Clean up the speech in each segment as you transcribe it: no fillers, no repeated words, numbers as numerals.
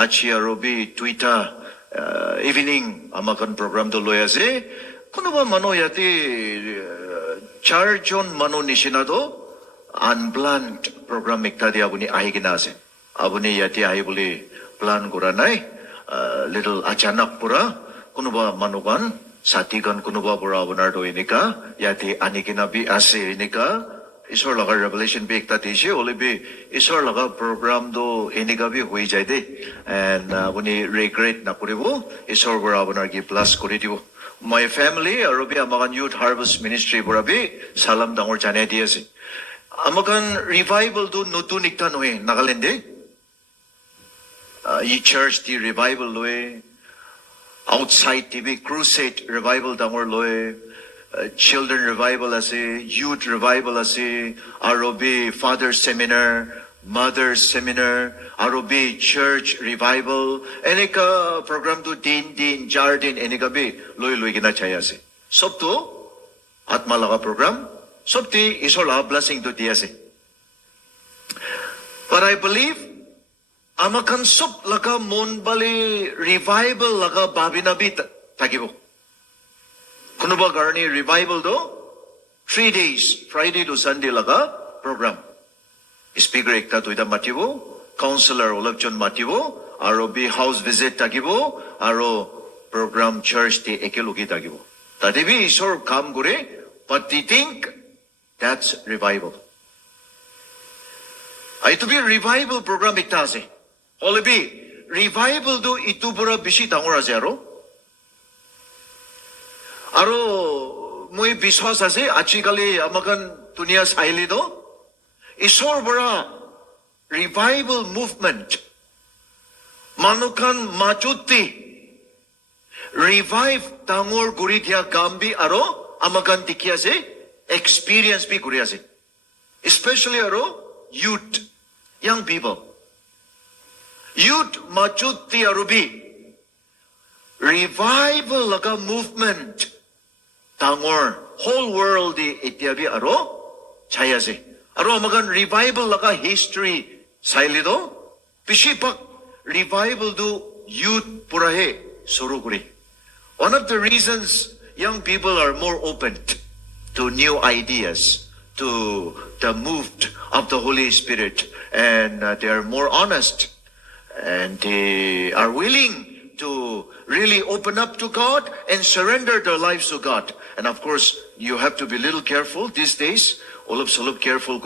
Achi arobi Twitter evening amakan program to loya se kuno ba mano yati charjon mano nishina do unplanned program ekta dia abuni ahi kina ase abuni yati ahi boli plan kora nai little achanak pura kuno ba mano kan sati kan kuno ba pura abunar do inika yati ani kina bi ase inika Isor laga revelation be ekta tishe ole be isor laga program do enika bi hoi jai de and uni regret na koribo isor bora abonar ki plus kori dibo my family arobi amakan youth harvest ministry bora bi salam dangor jane diase amakan revival do notun ekta noe Nagaland de e church di revival loe outside TV crusade revival dangor loe children revival ase, youth revival ase, ROB father seminar, mother seminar, ROB church revival, eneka program to din jardin eneka be loy gina chaya ase. Sob to atma laga program, sob ti isor laga blessing to ti ase. But I believe amakan sob laga mon bali revival laga babina bi tagibo. Kuno ba garni revival do 3 days Friday to Sunday laga program speaker ekta toida matibo counselor olapjon matibo aro be house visit tagibo aro program church te ekelogi tagibo tade bi isor kam gore but they think that's revival ai to be revival program ekta ase ole bi revival do itu bora bishi dangor ase aro moi biswas ase achikali amakan dunia saili do isor bora revival movement manukan machuti revive tangor guri dia gambi aro amakan tikya se experience bi guri ase especially aro youth young people youth machuti arubi revival laga movement tangor whole world di itiabi aro chayase aro amagan revival laga history sailido pishipak revival do youth purahe suruguri one of the reasons young people are more open to new ideas to the moved of the Holy Spirit and they are more honest and they are willing to really open up to God and surrender their lives to God. And of course, you have to be a little careful these days. All of careful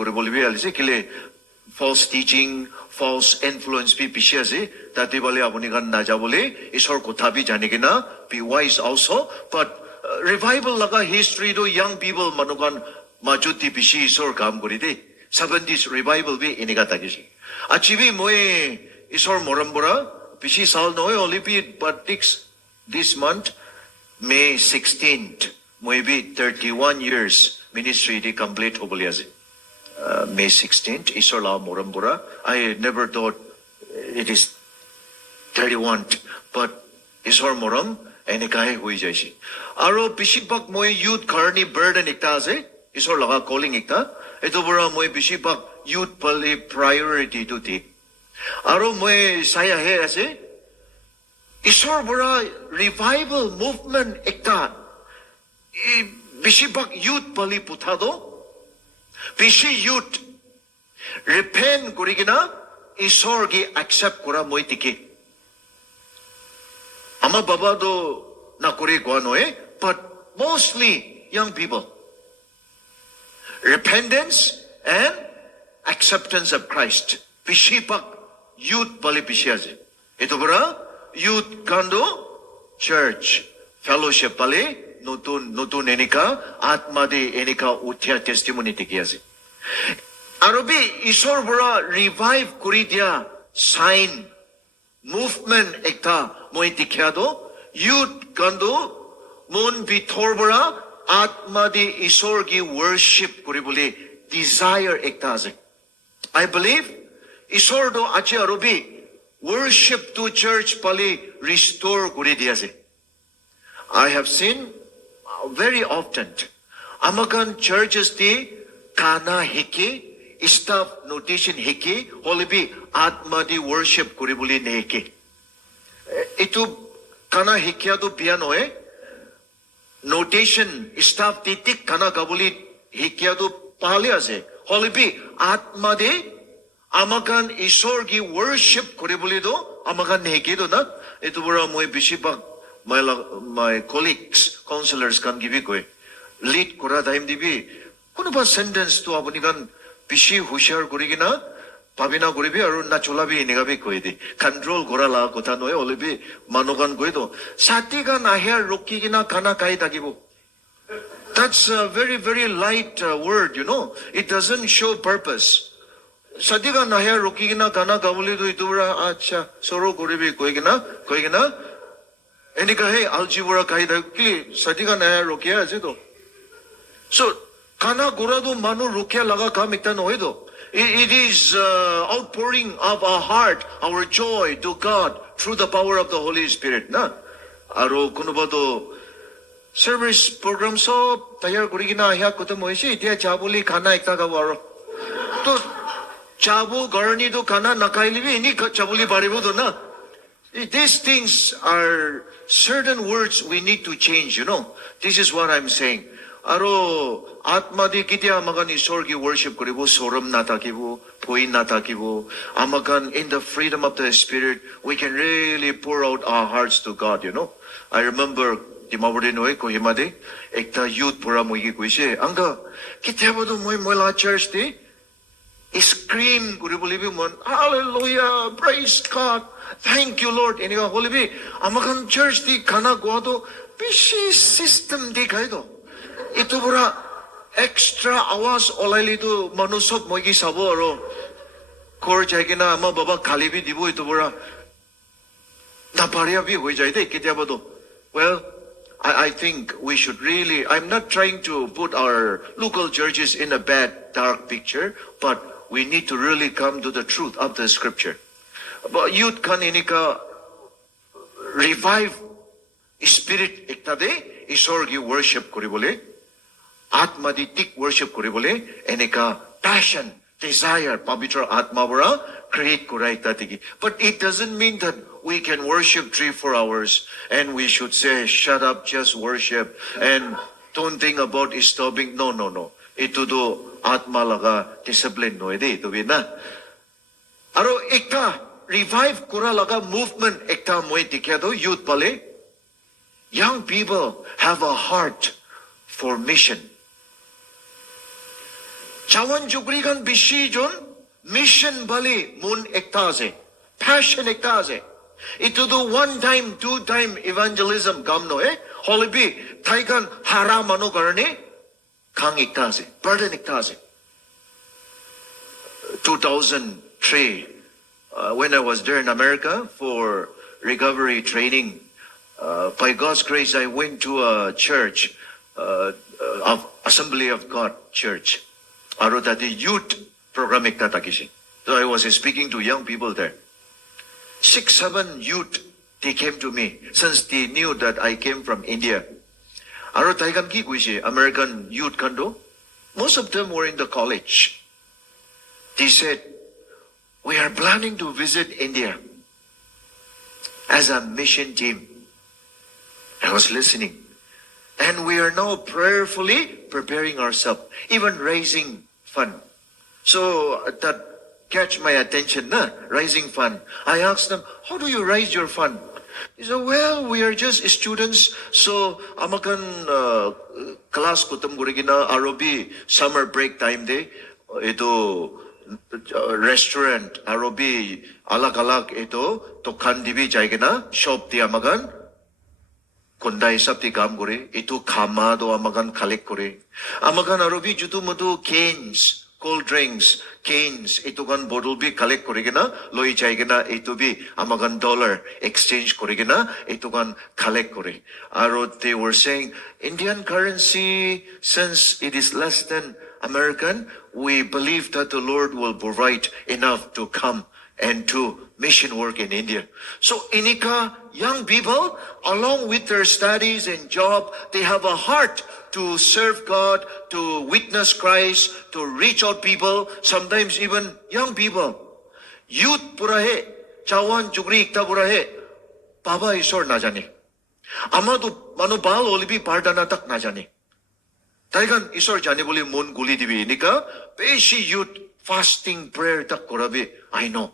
false teaching, false influence pi pishiase tati bale abunigan naja bole isor kotha bi janigina be wise also but revival laga history do young people manugan majuti pishi isor kam kori de 70s revival bi iniga tagishi achibi moe isor morambora Pishi Sal Noe Olympiad Patix this month, May 16th, maybe 31 years ministry di complete Obuliazi. May 16th, Isola Morambura. I never thought it is 31, but Isor Moram, Enikai Huijashi. Aro Pishipak Moy Youth Karni Burden Iktaze, Isor Laga calling Ikta, Etobura Moy Pishipak Youth Pali priority to ti. Aro moy saya he ase isor bora revival movement ekta bishibak youth pali puthado bishi youth repent kurigina isor gi accept kora moy tiki ama baba do na kuri kwanoe but mostly young people repentance and acceptance of Christ bishibak youth pali pishiaje. Ito bara youth kando church fellowship pali nutun enika atma de enika uthya testimony tikiaje. Arobi isor bara revive kuri dia sign movement ekta moi tikyado youth kando mon bithor bara atma de isor gi worship kuri bole desire ekta ase. I believe Isor do achi arobi worship to church pali restore kuri diase. I have seen very often amakan churches di kana hiki staff notation hiki holibi atma di worship kuri buli nehiki Ito kana hikya do piano notation staff titik kana gabuli hikya do pahali ase. Holibi atma de amakan ishor gi worship kore boli do amakan heke do na. Ito bura moi bishibak my colleagues, counselors kan gibi koi lead kora daim dibi. Kuno ba sentence to apuni kan bishi hushar kori gina pabina koribi aru na cholabi negabi koi di control kora la kota noe olibi manokan koi do sati kan ahya roki gina kana kai takibo. That's a very very light word, you know. It doesn't show purpose. Sati kan ahya roki gina kana gabuli do itubra acha soro koribi koi gina enika hey aljibura kai takili sati kan ahya roki aje do. So kana gora do manu rokia laga kam ikta noe do. It is outpouring of our heart, our joy to God through the power of the Holy Spirit. Na, aro kunuba do service program so tayar kurigina ahya kutam hoise itia chabuli khana ekta gawaro. To chabu garni do khana nakailibi ini chabuli baribo do na. These things are certain words we need to change. You know, this is what I'm saying. Aro atma di kitya amagan isorgi worship koribo soram natakibo poin natakibo amagan in the freedom of the spirit we can really pour out our hearts to God, you know. I remember dimabode noe ko himade ekta youth pura moigi kuise anga kitya bodo moi la church di scream kuribolibi mon hallelujah praise God thank you Lord eniga holibi amagan church di kana goado bishi system di kaido itu pura extra awas olaili tu manusok moigi sabo aro kor jaigina ama baba khali bi dibo itu pura na paria bi hoi jai de kitya bodo. Well, I think we should really, I'm not trying to put our local churches in a bad dark picture, but we need to really come to the truth of the scripture. But youth kan inika revive spirit ekta de isorgi worship koribole atma di tik worship koribole enika passion desire pavitra atma bora create korai tatigi. But it doesn't mean that we can worship 3-4 hours and we should say shut up, just worship and don't think about stopping. No. Ito do atma laga discipline no ede ito na. Aro ekta revive kora laga movement ekta moi tikya do youth pale. Young people have a heart for mission. Chawan jugri kan bishi jon mission bali mun ekta ase passion ekta ase. Ito do 1 time 2 time evangelism gamno holibi thaikan hara mano karne kang ekta ase burden ekta ase. 2003 when I was there in America for recovery training, by God's grace I went to a church of Assembly of God church. Aro dati youth program ekta takisin. So I was speaking to young people there. 6-7 youth, they came to me since they knew that I came from India. Aro taikan ki kuisi American youth kando. Most of them were in the college. They said, we are planning to visit India as a mission team. I was listening. And we are now prayerfully preparing ourselves, even raising fund. So that catch my attention, raising fund. I asked them, how do you raise your fund? He said, well, we are just students, so amakan class kutam gurigina arobi summer break time day. Ito restaurant arobi alak ito to kandibi jaigina shop di amagan. Kunda isap ti kam kore, ito kama do amagan collect kore. Amagan arobi jutu mutu canes, cold drinks, canes, ito kan bottle bi collect kore gina, loi chay gina, ito bi amagan dollar exchange kore gina, ito kan collect kore. Aro they were saying, Indian currency, since it is less than American, we believe that the Lord will provide enough to come and to mission work in India. So inika, young people, along with their studies and job, they have a heart to serve God, to witness Christ, to reach out people, sometimes even young people. Youth pura hai, chawan jugri ikta pura hai. Baba Isor na jane. Amado mano bal olibi pardana tak na jane. Taigan Isor jane boli mon guli dibi nika beshi youth fasting prayer tak korabi. I know.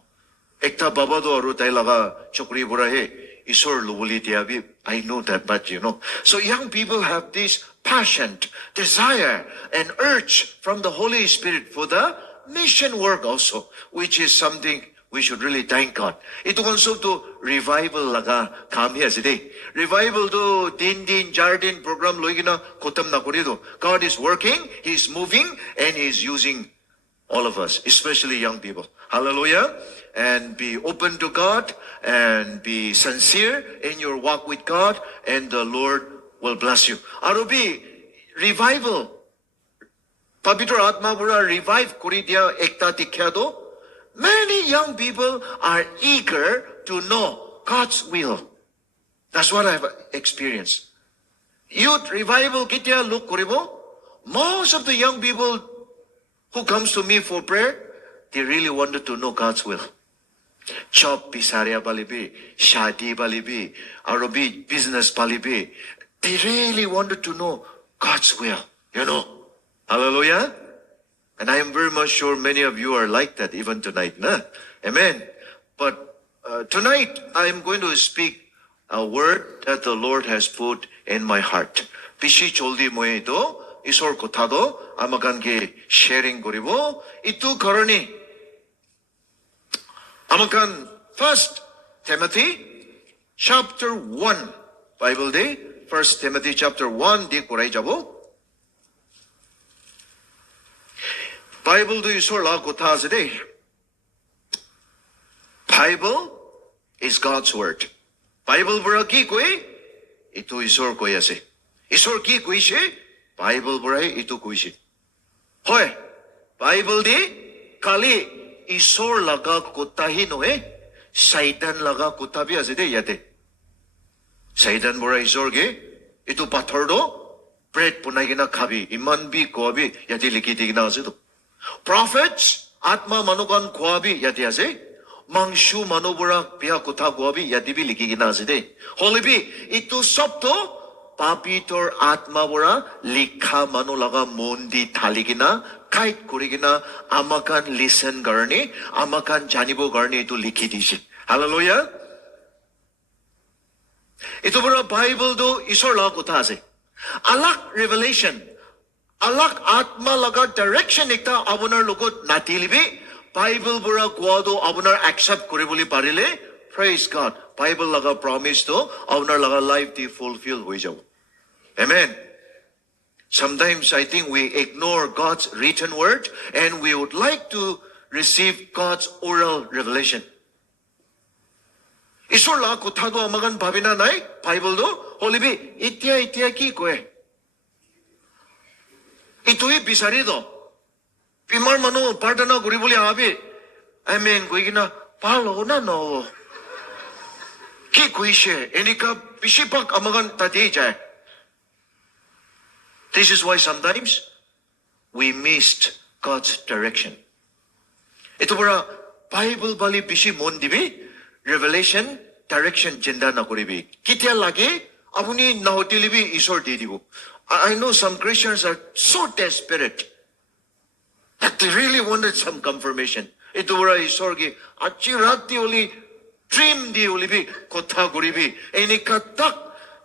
Ekta baba do aru tai laga chokri bura he Isor lubuli diabi. I know that much, you know. So young people have this passion, desire, and urge from the Holy Spirit for the mission work also, which is something we should really thank God. Ito also to revival laga kami aside. Revival to din jardin program loigina kotam na korido. God is working, He's moving, and He's using all of us, especially young people. Hallelujah. And be open to God and be sincere in your walk with God, and the Lord will bless you. Arubi, revival. Pavitra Atma Bura revive Kuridia Ekta Tikyado. Many young people are eager to know God's will. That's what I've experienced. Youth revival kitya look kuribo. Most of the young people who comes to me for prayer, they really wanted to know God's will. Job pisarya balibi, shadi balibi, arobi business balibi. They really wanted to know God's will, you know. Hallelujah. And I am very much sure many of you are like that even tonight. Nah? Amen. But tonight I am going to speak a word that the Lord has put in my heart. Bishi choldi moedo, isor kotado, amagan ge sharing goribo, itu karani. Amakan 1 Timothy chapter 1 Bible day 1 Timothy chapter 1 di korai jabo Bible do isor la kota aside. Bible is God's word. Bible bura ki koi itu isor koi ase. Isor ki koi she Bible bura itu koi she. Hoy Bible di kali Isor laga kota hi noe, Satan laga kota bi aside yate. Satan bora isor ge, itu pathor do, bread punai gina khabi, iman bi koabi yate likiti gina ase do. Prophets, atma manukan koabi yate ase, mangshu manobora pia kota koabi yate bi liki gina ase de. Holy bi, itu sob to, papitor atma bora likha manu laga mondi thali gina, kait kurigina amakan listen garni, amakan janibo garni itu likhi dise. Hallelujah. Itu bura Bible do isor la kotha ase. Alak revelation, alak atma laga direction ekta abonar logot natilibi, Bible bura guado abonar accept kore boli parile. Praise God. Bible laga promise to abonar laga life di fulfill hoi jabo. Amen. Sometimes I think we ignore God's written word and we would like to receive God's oral revelation. Isor la kotha do amagan bhabina nai Bible do holibi itya ki koe. Itui bisari do. Pimar mano pardana guri boli abi. Amen goigina palo na no. Ki koishe enika bishipak amagan tati jay. This is why sometimes we missed God's direction. Ito bara Bible bali bishi mon dibi, revelation direction jinda na koribi. Kitya lagi apuni nahotilibi isor di dibo. I know some Christians are so desperate that they really wanted some confirmation. Ito bara isor gi achi rati oli dream di olibi kotha koribi. Enika tak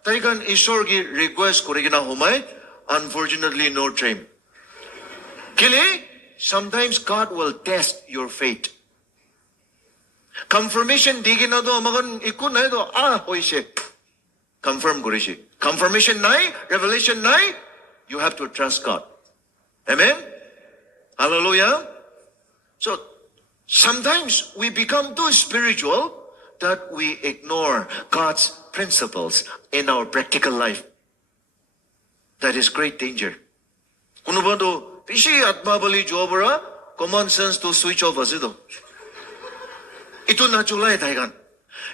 taigan isor gi request korigina humay. Unfortunately, no dream. Kili, sometimes God will test your faith. Confirmation digi na do amagan ikun na do hoise. Confirm gurishi. Confirmation nai, revelation nai, you have to trust God. Amen? Hallelujah. So sometimes we become too spiritual that we ignore God's principles in our practical life. That is great danger. Kunuba do pishi atma bali jobara common sense to switch off asido. Ito nachulay taigan.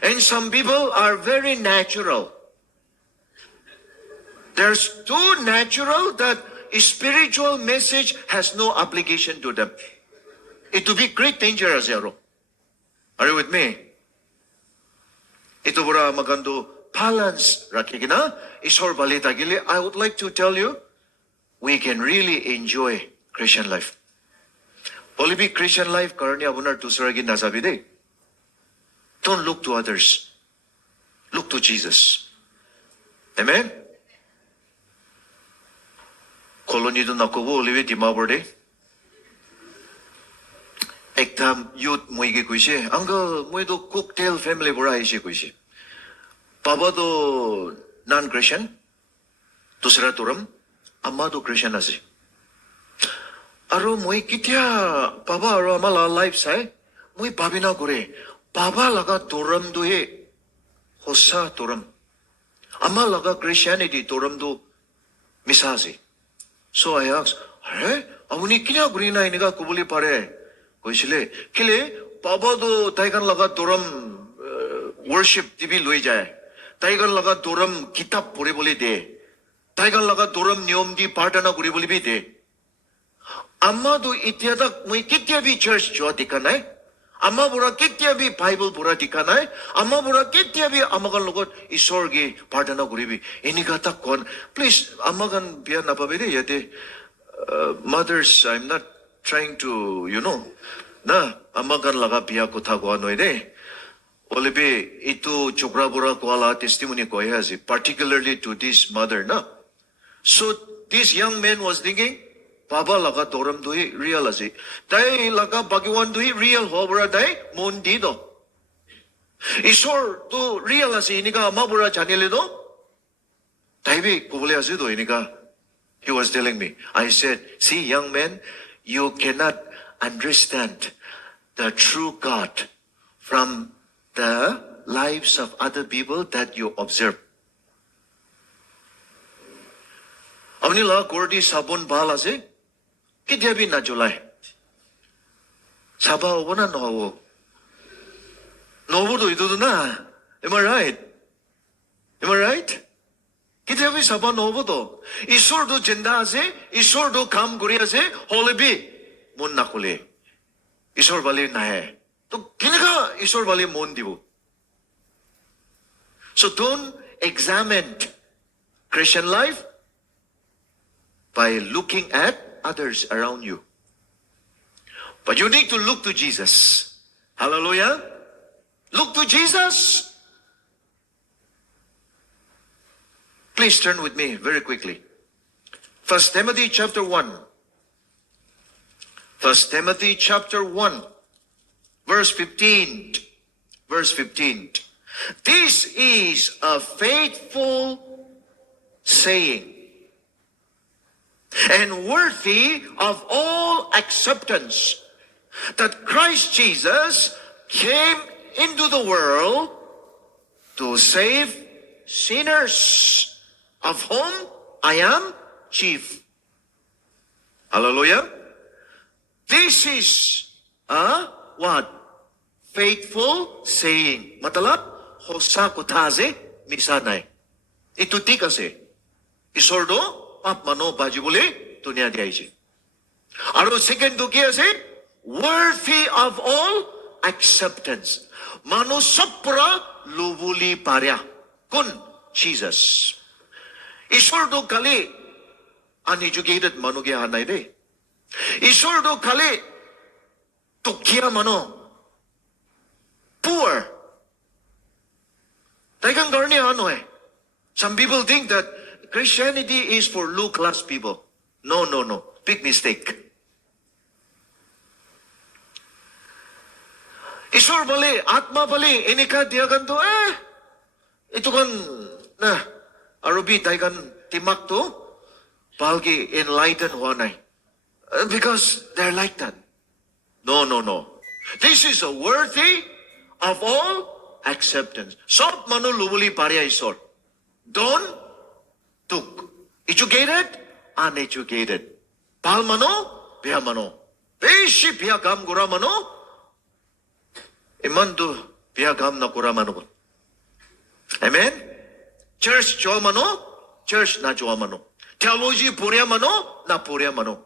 And some people are very natural. There's too natural that a spiritual message has no application to them. It will be great danger as yaro. Are you with me? Ito Ito bura magando balance rakigina isor balita gili. I would like to tell you, we can really enjoy Christian life. Only Christian life karni abunar dusra gi nasabi de. Don't look to others. Look to Jesus. Amen? Koloni do nakobo olive di maborde. Ektam youth moige kuise. Uncle moido cocktail family bura ise kuise. Papa do non-Christian. Dusra turam. Amma do Christian ase. Aro moi kitya Papa aro amala life sai. Moi babina gore. Papa laga turam do he. Hosa turam. Amma laga Christianity turam do misasi. So I asked, hey, amuni kina gurina iniga kubuli pare. Koisile, kile, Papa do taigan laga turam worship TV lui jaye. Taigan laga turam kitab puri boli de. Taigan laga turam niyom di partana guri boli bi de. Amma do ityadak mui kitya bi church jo dikanai. Amma bura kitya bi Bible bura dikanai. Amma bura kitya bi amagan logot isor gi partana guri bi. Iniga tak kon. Please, amagan biya napabide yate. Mothers, I'm not trying to, na amagan laga biya kutha ko ano ide. Olibe ito chokra bura ko ala testimony ko yazi, particularly to this mother na. So this young man was thinking, Baba laga toram dui real asi. Dai laga bagiwan dui real hobra dai mondi do. Isor to real asi inika amabura chanile do. Dai bi kubule asi do inika. He was telling me. I said, see young man, you cannot understand the true God from the lives of other people that you observe. Amni la kordi sabon bal asi. Kitya bi na July. Saba obo na novo. Novo do ito na. Am I right? Am I right? Kitya bi saba novo do. Isor do jenda ase, isor do kam guri ase, hole bi mon na kule. Isor bali na hai. To kinaga isor bali mon dibo. So don't examine Christian life by looking at others around you. But you need to look to Jesus. Hallelujah. Look to Jesus. Please turn with me very quickly. 1 Timothy chapter 1. 1 Timothy chapter 1. Verse 15. Verse 15. This is a faithful saying and worthy of all acceptance, that Christ Jesus came into the world to save sinners, of whom I am chief. Hallelujah. This is a what? Faithful saying. Matalap, hosa kutaze misanay. Ituti kasi. Isordo, Pap mano baji bole dunia dia isi. Aro second to kia se worthy of all acceptance. Mano sapra lubuli parya. Kun Jesus. Ishwar do kali uneducated mano ge hanai de. Ishwar do kali to kia mano poor. Taikan garni ano eh. Some people think that Christianity is for low class people. No. Big mistake. Isor bali, atma bali, inika diagan to ito kan na arubi taigan timak to palgi enlightened wanay. Because they're like that. No. This is a worthy of all acceptance. Sop manu lubuli paria isor. Don't took. Educated, uneducated. Pal mano, biya mano. Beshi biya gam gura mano. Imandu biya gam na gura mano. Amen? Church jo mano, church na jo mano. Theology purya mano, na purya mano.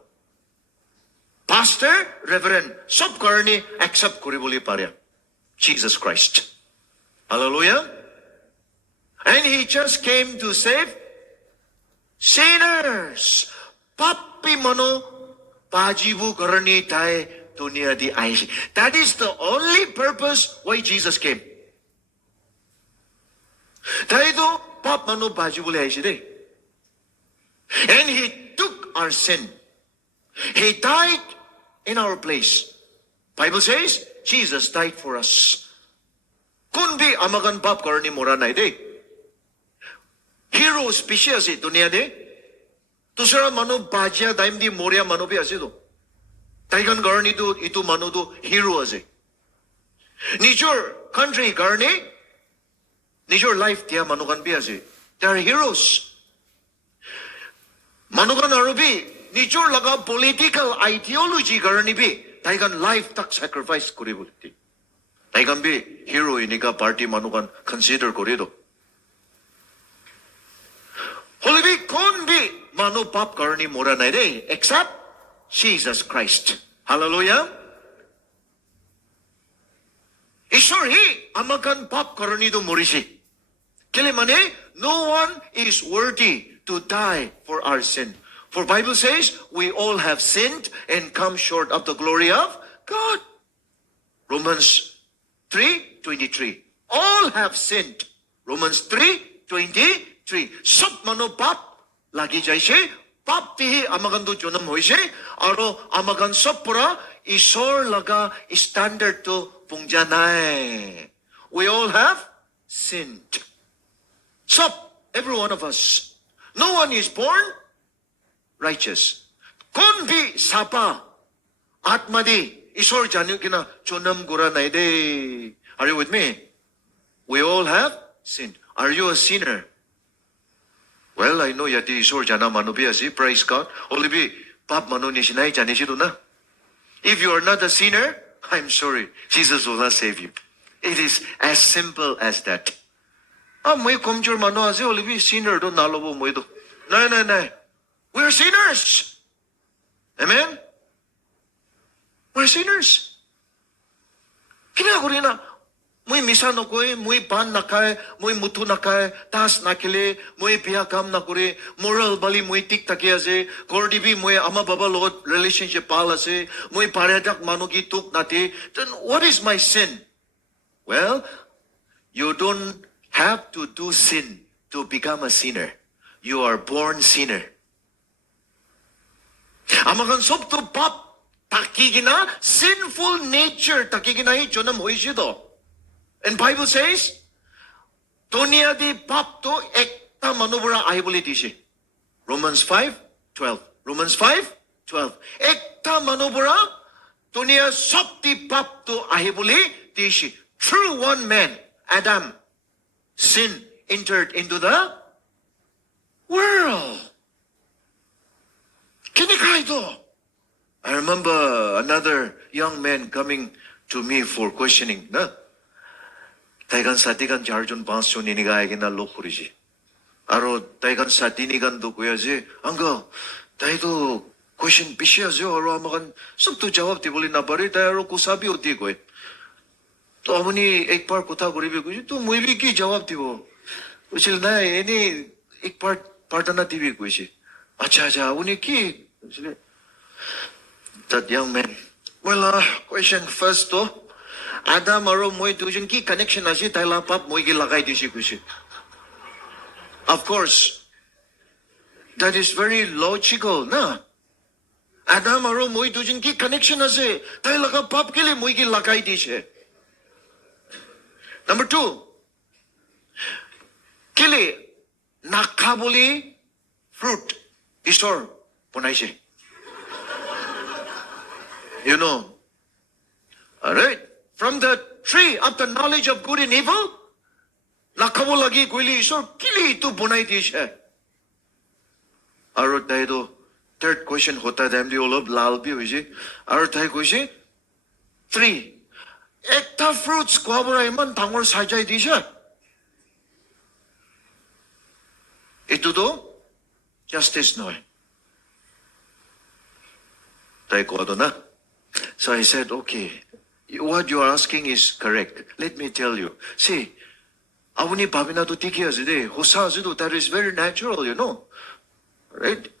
Pastor, reverend, sab karni accept kuri boli parya. Jesus Christ. Hallelujah. And He just came to save sinners. Papi mano pajibu karani tai dunia di aisi. That is the only purpose why Jesus came. Tayo pap mano pajibu le aisi de. And He took our sin. He died in our place. Bible says Jesus died for us. Kundi amagan pap karani mora na de. Hero species dunia de. Tusara mano bajya daim di moria mano bi ase do. Taigan garni do itu mano do hero ase. Nijor country garni, nijor life dia manukan bi ase. They are heroes. Manukan arubi nijor laga political ideology garni bi taigan life tak sacrifice kuri bulti. Taigan bi hero inika party manukan consider kuri do. Holy bi kon bi mano pap karni mora na de except Jesus Christ. Hallelujah. Ishor hi amakan pap karni do morishi. Kile mane no one is worthy to die for our sin. For Bible says we all have sinned and come short of the glory of God. Romans 3:23. All have sinned. Romans 3:23. Sab mano pap lagi jaise pap tihi amagan do jonam hoise aro amagan sab pura isor laga standard to pungjanai. We all have sinned. Sab, every one of us. No one is born righteous. Kon bhi sapa atmadi isor janu kina jonam gura nai de. Are you with me? We all have sinned. Are you a sinner? Well, I know yati isor jana manu biasi, praise God. Only be pap manu ni sinai jani sido na. If you are not a sinner, I'm sorry, Jesus will not save you. It is as simple as that. Ah, moi komjor manu ase, only be sinner do nalobo moi do. No. We're sinners. Amen? We're sinners. Kinaguri na. Moi misa no koe, moi pan na kae, moi mutu na kae, tas na kile, moi biya kam na kore, moral bali moi tik take ase, kordi bi moi ama baba logot relationship pal ase, moi paredak manugi tuk nate. Then what is my sin? Well, you don't have to do sin to become a sinner. You are born sinner. Amakan sob to pap takigina sinful nature takigina hi jonam hoisido. And Bible says, Tonia di pap to ekta manubura ahibuli dishi. Romans 5:12. Romans 5:12. Ekta manubura Tonia sop di pap to ahibuli dishi. Through one man, Adam, sin entered into the world. Kinikaido. I remember another young man coming to me for questioning. Na? Taigan satigan jarjon bansyo niniga na lokurishi. Aro taigan satinigan do kuyaji. Anga, tayo question pishiyazi aro amakan sabto jawab ti boli na bari tayo kusabi oti ko eh. तो हमने एक बार कुता करीबी कुछ तो मुझे की जवाब थी वो कुछ ना यानी एक बार पार्टना थी भी कुछ अच्छा उन्हें की that young man well question first to Adam aro moi tujon ki connection asi taila pap moi ki lagai disi kuch of course that is very logical na Adam aro moi tujon ki connection ase taila ka pap ke liye moi ki lagai disi Number 2, kili nakabuli fruit isor punaisi. You know, all right. From the tree of the knowledge of good and evil, nakabul lagi kuili isor kili tu punai dishe. Arot tayo do third question hota dem di olob lal bi hoise. Arot tayo kuisi 3. Ekta fruits kuabura iman tangor sajay di siya. Ito do, justice no eh. Tayo ko na. So I said, okay, what you are asking is correct. Let me tell you. See, 아버니 밥이나도 띠기 하지데 호사하지도 that is very natural, you know. Right?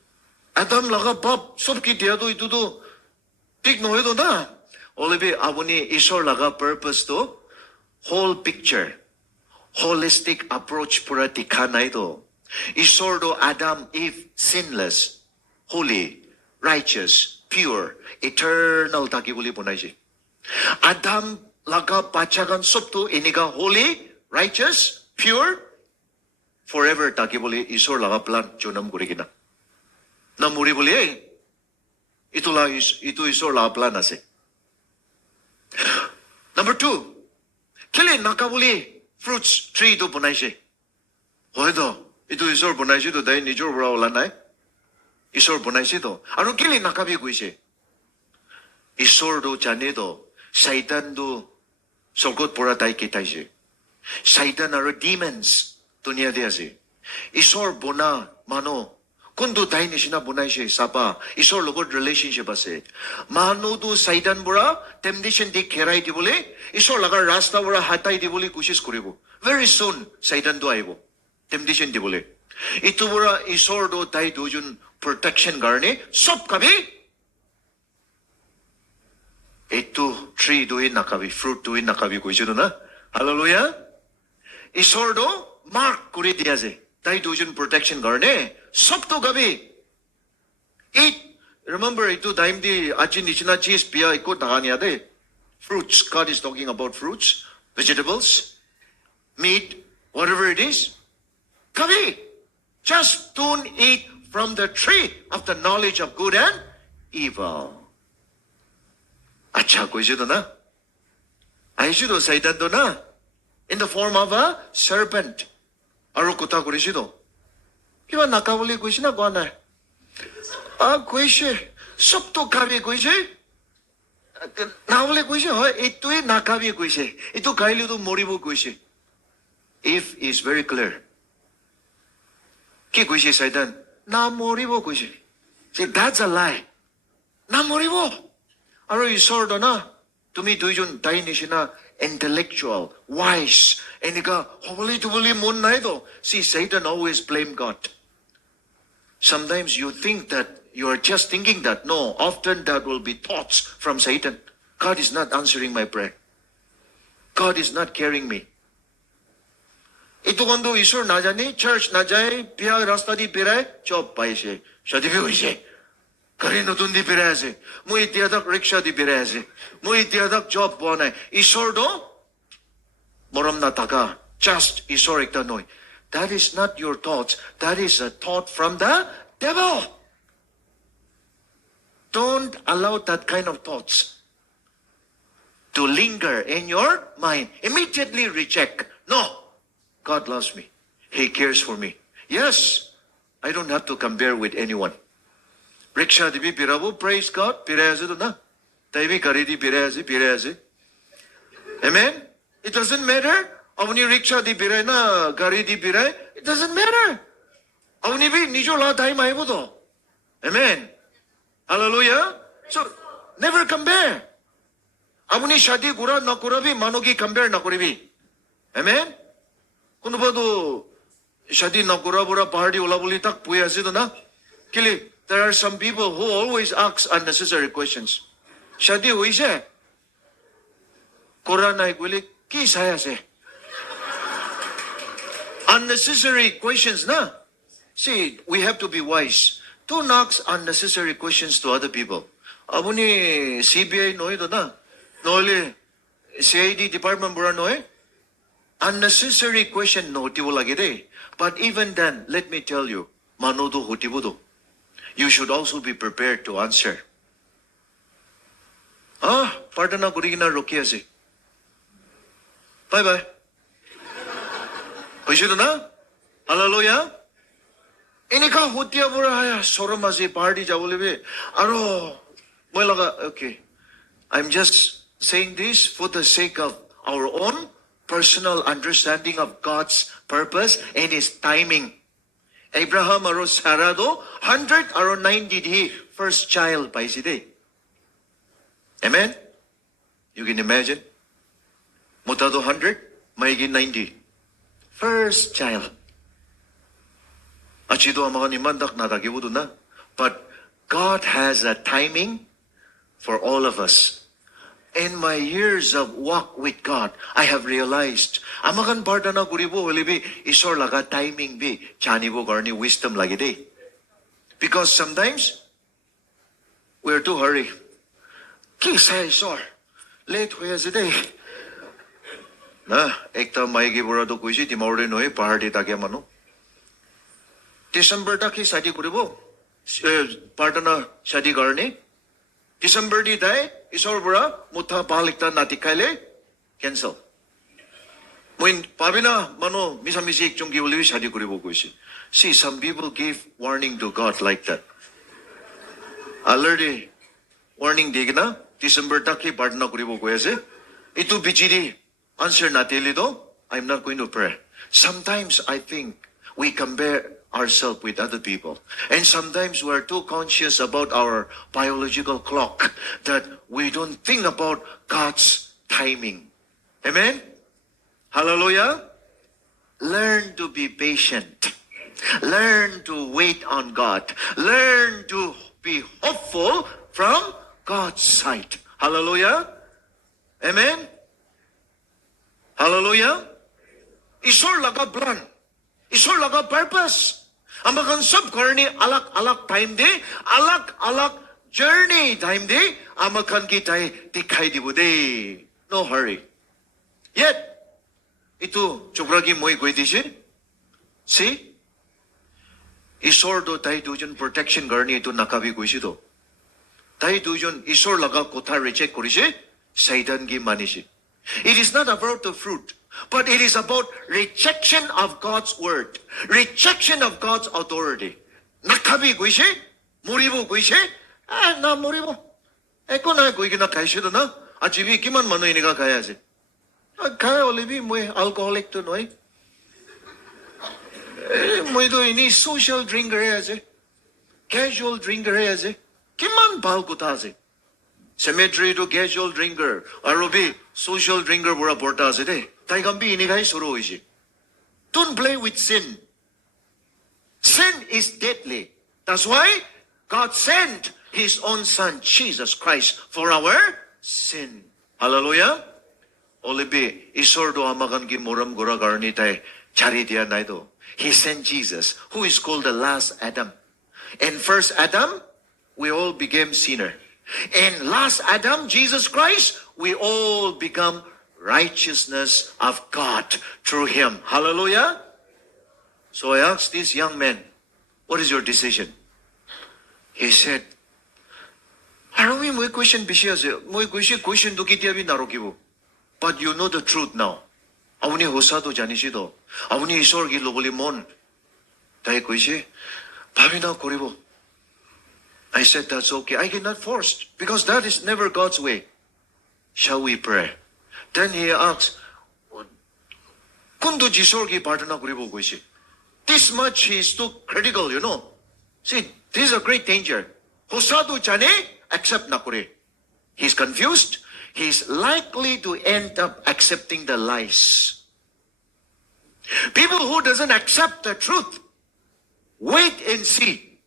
아담 라가 밥 섭기 대야도 이도도 띠 노해도 나. 올리비 아버니 이솔 라가 purpose도 whole picture, holistic approach pura tikhanaido. 이솔도 Adam, Eve sinless, holy, righteous, pure, eternal taki boli bonai지. Adam laga pachagan sobto iniga holy, righteous, pure, forever taki boli isor laga plan chunam gurigina. Na muri boli itu isor laga plan ase. Number 2, kili naka boli fruits tree do bonaise. Hoido itu isor bonaise do dai nijor bora wala nai. Isor bonaise do. Aro kili naka bi guise. Isor do jane do Satan do sorgot pora dai kitaise. Satan are demons dunia de ase. Isor bona mano kundu dai nishina bonaise sapa isor logot relationship ase. Mano do Satan bora temptation di kherai di bole isor lagar rasta bora hatai di bole kushish koribo. Very soon Satan do aibo. Temptation di bole. Itu bora isor do dai dojun protection garne sob kabi itu tree doin nakabi fruit doin nakabi koichido na. Hallelujah. Isor do mark kuri diaje. Dai dojun protection garne sob to gabi. Eat. Remember itu daim di achi nichina cheese pia iko dagania de. Fruits. God is talking about fruits, vegetables, meat, whatever it is. Kabi. Just don't eat from the tree of the knowledge of good and evil. Acha koisido na. Aisido Satan na. In the form of a serpent. Aro kuta korisido. Kiwa nakawali koisi na kwa na. Koisi. Sopto kabi koisi. Nawali koisi. Ito nakabi koisi. Ito kailido moribo koisi. If is very clear. Ki koisi Satan. Na moribo koisi. See, that's a lie. Na moribo. Aro isor do na. Tumi duijun dai nishina intellectual, wise. Eniga hobali tubali mon nai do. See, Satan always blame God. Sometimes you think that you are just thinking that. No, often that will be thoughts from Satan. God is not answering my prayer. God is not carrying me. Ito kondo isor na jani, church na jai, piya rasta di piray, job paise, shadi bi hoise. Kari notun di piray ase, mo itiadak rickshaw di piray ase, mo itiadak job bonay. Isor do, moram na taka, just isor ekta noy. That is not your thoughts. That is a thought from the devil. Don't allow that kind of thoughts to linger in your mind. Immediately reject. No. God loves me. He cares for me. Yes, I don't have to compare with anyone. Rickshaw di bi pirabo, praise God, pirayase do na. Taibi kari di pirayase. Amen? It doesn't matter. Avuni rickshaw di piray na, kari di piray. It doesn't matter. Avuni bi nijo la dai maibo do. Amen? Hallelujah? So, never compare. Avuni shadi gura na kurabi, manogi compare na kuribi. Amen? Kuno ba do shadi na kura bura party ola boli tak puya asido na? Kili, there are some people who always ask unnecessary questions. Shadi huise? Kura na ikuli, ki saya se? Unnecessary questions na? See, we have to be wise. Don't ask unnecessary questions to other people. Abuni CBI noy do na? Noile CID department bura noy? Unnecessary question no tibo lagi de. But even then, let me tell you, manodo hutibudo. You should also be prepared to answer. Pardon na kurigina roki ase. Bye-bye. Paisido na? Hallelujah? Inika hutia bura haya soromasi party jabolibe. Aro, moi laga, okay. I'm just saying this for the sake of our own personal understanding of God's purpose and His timing. Abraham aro Sarah do 100 aro 90 di first child pa iside. Amen? You can imagine. Muta do 100, maigi 90. First child. Achido ang mga nimandak na tagibudo na. But God has a timing for all of us. In my years of walk with God, I have realized, amakan barda na guribo, walibi, isor laga timing bi, chani bo garni wisdom lagi di. Because sometimes, we're too hurry. Kisa isor, late hoya day. Na, ekta maigi borado kuisi, timore noy, party tagya mano. December taki sadi guribo, barda na sadi garni. December di day, isor bura, muta balikta natikaile, cancel. When pabina mano misamisik chung giwali sadi kuribo kuisi. See, some people give warning to God like that. Already warning digna, December taki partner kuribo kuise. Itu bichiri answer natili do. I'm not going to pray. Sometimes I think we compare ourselves with other people. And sometimes we're too conscious about our biological clock that we don't think about God's timing. Amen? Hallelujah? Learn to be patient. Learn to wait on God. Learn to be hopeful from God's side. Hallelujah? Amen? Hallelujah? Isor laga plan. Isor laga purpose. Amakan sab karni alak time de, alak journey time de, amakan kitay dikhai dibo de. No hurry. Yet, ito chukragi moy koy disi. See? Isor do tayo dujon protection garni ito nakabi koisi do. Tayo dujon isor laga kotha reject korisi, Satan gi manisi. It is not about the fruit, but it is about rejection of God's word, rejection of God's authority. Nakabi koisi, muribo koisi, na muribo. Eko na koi kina kaisi do na, achibi kiman mano iniga kaya si. Kaya olibi moy alcoholic to noy. Moy do ini social drinker hai ase, casual drinker hai ase. Kiman bal kuta ase. Cemetery to casual drinker, arobi social drinker bora porta ase de. Tai kambi ini kai suru hoisi. Don't play with sin. Sin is deadly. That's why God sent His own Son, Jesus Christ, for our sin. Hallelujah. Olibi isor do amakan ki moram gora garni tai chari dia naido. He sent Jesus, who is called the last Adam. In first Adam, we all became sinner. In last Adam, Jesus Christ, we all become righteousness of God through Him. Hallelujah. So I asked this young man, what is your decision? He said, Harami mo question bishiya se, mo question do kiti abi narokibo. But you know the truth now. Avuni hosa to janishi do. Avuni isor gi loboli mon. Tai koisi, bhabi na koribo. I said, that's okay. I cannot force, because that is never God's way. Shall we pray? Then he asked, Kundu jisor gi partana koribo koisi. This much he is too critical, you know. See, this is a great danger. Hosadu jane, accept na kore. He's confused. He's likely to end up accepting the lies. People who doesn't accept the truth, wait and see.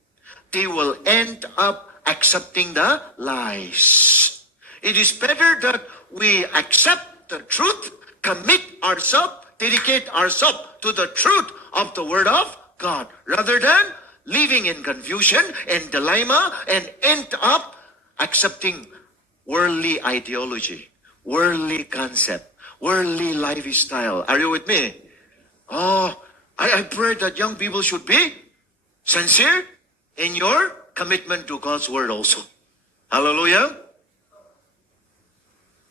They will end up accepting the lies. It is better that we accept the truth, commit ourselves, dedicate ourselves to the truth of the Word of God, rather than living in confusion and dilemma and end up accepting worldly ideology, worldly concept, worldly lifestyle. Are you with me? Oh, I pray that young people should be sincere in your commitment to God's Word also. Hallelujah.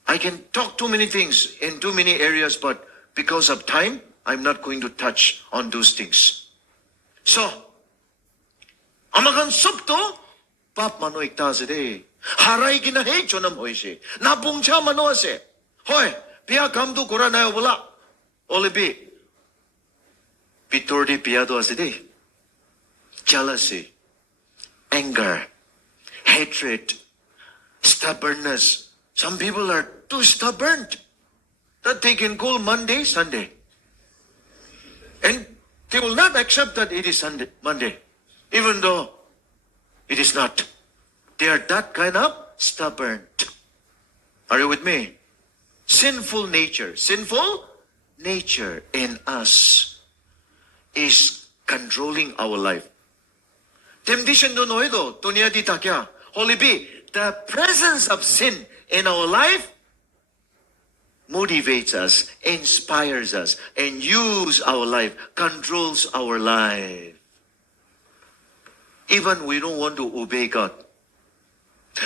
I can talk too many things in too many areas, but because of time, I'm not going to touch on those things. So, amakan subto, pap mano ikta de. Haray ginahe chonam hoise. Na pungcha mano ase. Hoy, pia kamdu kora na wala. Olibi. Pitor de pia do ase de. Jealousy, anger, hatred, stubbornness. Some people are too stubborn that they can call Monday, Sunday. And they will not accept that it is Sunday, Monday, even though it is not. They are that kind of stubborn. Are you with me? Sinful nature in us is controlling our life. Temptation do know ito, tunya di takya. Holy be, the presence of sin in our life motivates us, inspires us, and use our life, controls our life. Even we don't want to obey God.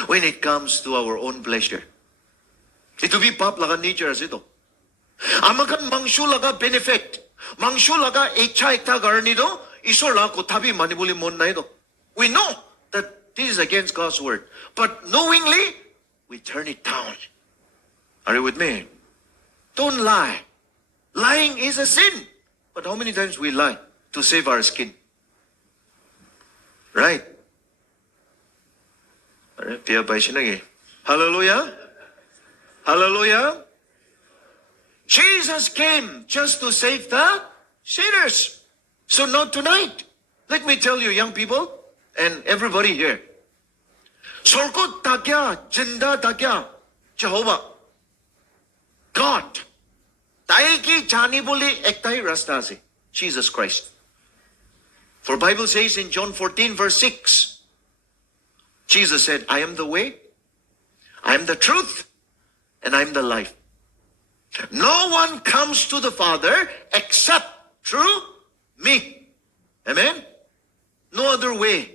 When it comes to our own pleasure. Ito be pap laga nature as ito. Amakan mangshu laga benefit. Mangshu laga echa ekta garnido, iso laga kutabi manibuli mon na ito. We know that this is against God's word. But knowingly, we turn it down. Are you with me? Don't lie. Lying is a sin. But how many times we lie to save our skin? Right? Hallelujah. Hallelujah. Jesus came just to save the sinners. So not tonight. Let me tell you, young people and everybody here. Sorkot takya, jinda takya, Jehovah. God. Taiki jani boli ektai rasta se. Jesus Christ. For Bible says in John 14 verse 6, Jesus said, I am the way, I am the truth, and I am the life. No one comes to the Father except through me. Amen? No other way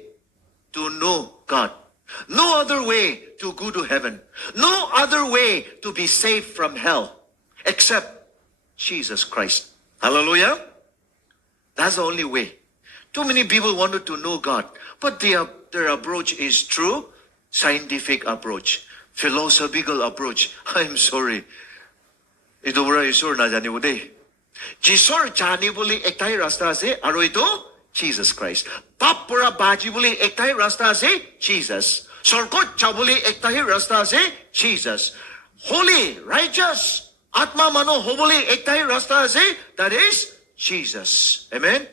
to know God. No other way to go to heaven. No other way to be saved from hell except Jesus Christ. Hallelujah? That's the only way. Too many people wanted to know God, but their approach is true scientific approach, philosophical approach. I'm sorry. Ito bura isor na jani bude. Jisor jani boli ektai rasta se aro ito Jesus Christ. Pap pura baji boli ektai rasta se Jesus. Sorkot chabuli ektai rasta se Jesus. Holy, righteous, atma mano hoboli ektai rasta se, that is Jesus. Amen.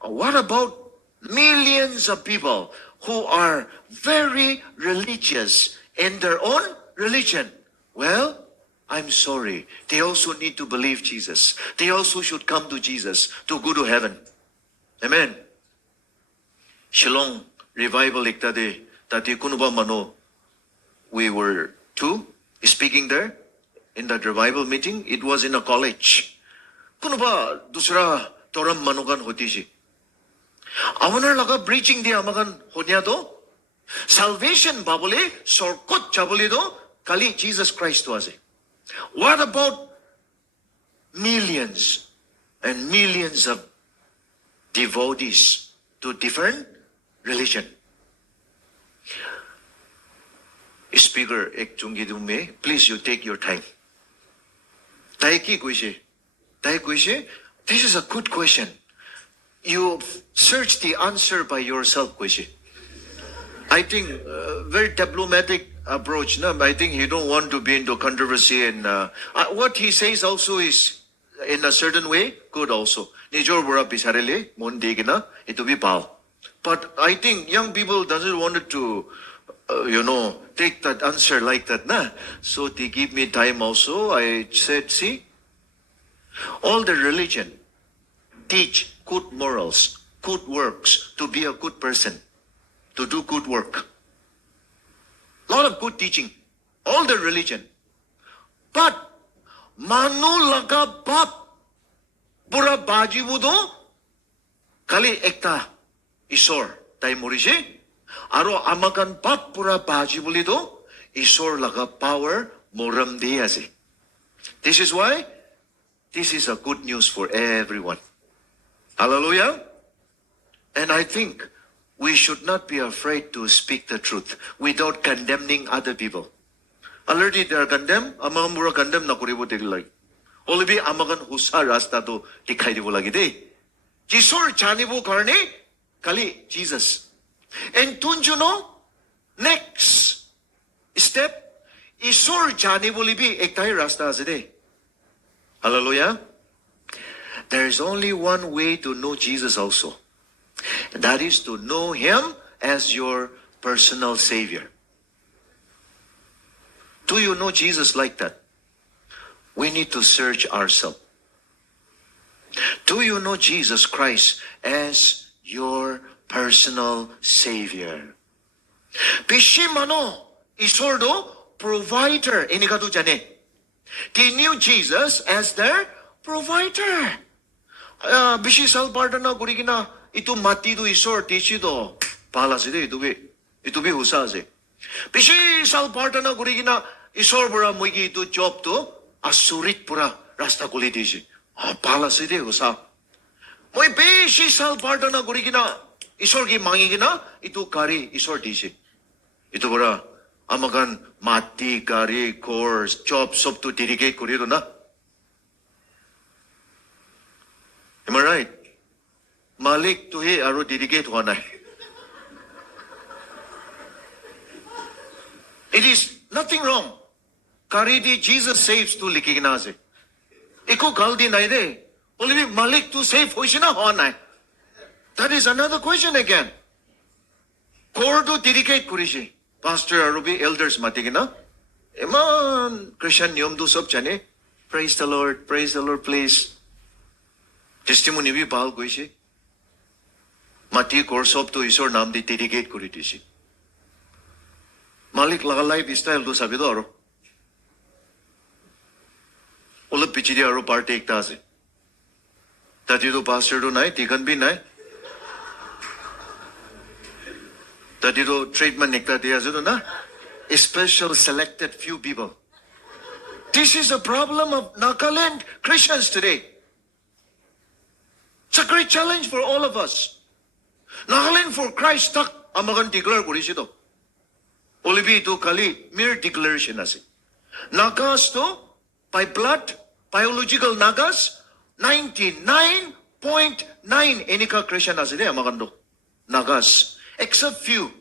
What about millions of people who are very religious in their own religion? Well, I'm sorry. They also need to believe Jesus. They also should come to Jesus to go to heaven. Amen. Shillong revival iktade tati kunuba mano. We were speaking there in that revival meeting. It was in a college. Kunuba dusra toram manugan hoti si. Avanar laga preaching di amagan honya do. Salvation babule sorkot chabuli do kali Jesus Christ was. What about millions and millions of devotees to different religion? Speaker ek chungi dume, please you take your time. Taiki kuishe. This is a good question. You search the answer by yourself, kuishe. I think very diplomatic approach. No, I think he don't want to be into controversy, and what he says also is in a certain way good also. Nijor bura bisarele mon digina ito bi pao. But I think young people doesn't want to take that answer like that, na. So they give me time also. I said, see, all the religion teach good morals, good works, to be a good person, to do good work. Lot of good teaching, all the religion. But manu laga bap pura baji budo kali ekta isor tay morishe aro amakan bap pura baji bulido isor laga power moram diase. This is why this is a good news for everyone. Hallelujah. And I think we should not be afraid to speak the truth without condemning other people. Already they are condemned, amang mura condemn na kuribo tiglag. Olibi amagan husa rasta to dikhai dibo lagi de. Jisor chanibo karne kali Jesus. And tunjuno next step isor chanibo libi ektai rasta aside. Hallelujah. there is only one way to know Jesus also. And that is to know Him as your personal Savior. Do you know Jesus like that? We need to search ourselves. Do you know Jesus Christ as your personal Savior? Bishimano isordo provider inikadu jane. They knew Jesus as their provider. Bishi salbardana gurigina itu mati do isor tichido palaside itubi usaze. Bishi salbardana gurigina isor bura muigi itu job to asurit pura rasta kuli tichi. Palaside usa. Moi bishi salbardana gurigina isor ki mangigina itu kari isor tichi. Itu bura amagan mati kari course job sob to dedicate kurido na. Am I right? Malik to he aro dedicate wanai. It is nothing wrong. Karidi Jesus saves to likignaze. Iko galdi nai de. Only Malik to save hoishina wanai. That is another question again. Kordo dedicate kurishi. Pastor Arubi elders matigina. Eman Christian niyom do sob chane. Praise the Lord, please. Testimony bhi bal goishi. Mati course sob to isor naam di dedicate kuri tishi. Malik laga life style do sabido aro. Ola pichiri aro party ekta ase. Tati do pastor do nai, tigan bhi nai. Tati do treatment ekta diya ase do na. A special selected few people. This is a problem of Nagaland Christians today. It's a great challenge for all of us. Nagaland for Christ tak amagan declare kurishi do. Olibi to kali mere declaration ase. Nagas to by blood, biological nagas, 99.9 enika Christian ase de amagando. Nagas, except few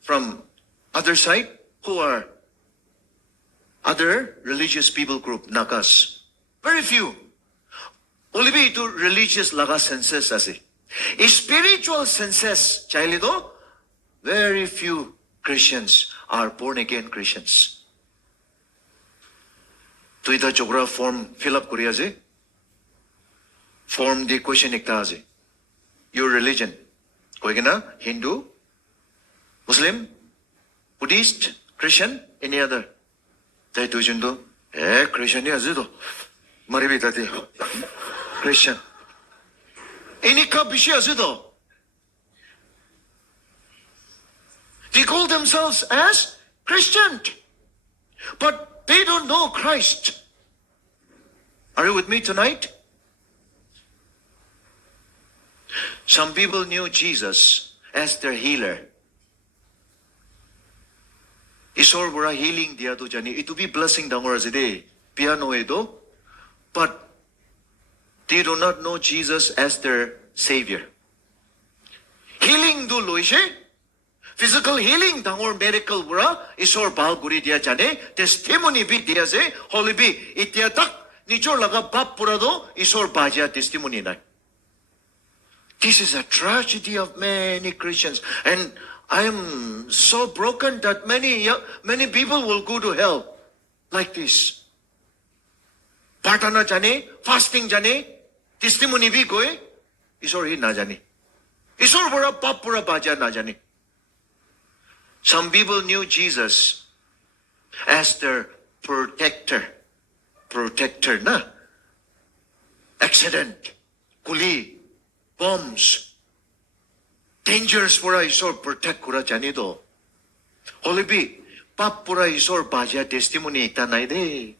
from other side who are other religious people group nagas. Very few. Olibi to religious laga senses ase. Spiritual senses chaylido very few Christians are born again Christians. To ita chogra form fill up kuriya je. Form the question ekta ase. Your religion. Koigena Hindu, Muslim, Buddhist, Christian, any other. Tai tu jindo Christian ni ase to. Maribi tati Christian. Any ka bishi ase to. They call themselves as Christian, but they don't know Christ. Are you with me tonight? Some people knew Jesus as their healer. Isor bura healing dia to jani. It will be blessing dangor azide. Piano edo. But they do not know Jesus as their Savior. Healing do loishe. Physical healing dangor miracle bura isor bal guri dia jane testimony bi dia se holy bi itia tak nichor laga bap pura do isor baja testimony na. This is a tragedy of many Christians, and I am so broken that many people will go to hell like this. Partana jane, fasting jane, testimony bi goe isor hi na jane. Isor bura bap pura baja na jane. Some people knew Jesus as their protector. Protector na. Accident, kuli, bombs, dangers pura isor protect kura jani do. Holibi, pap pura isor baja testimony ekta nai de.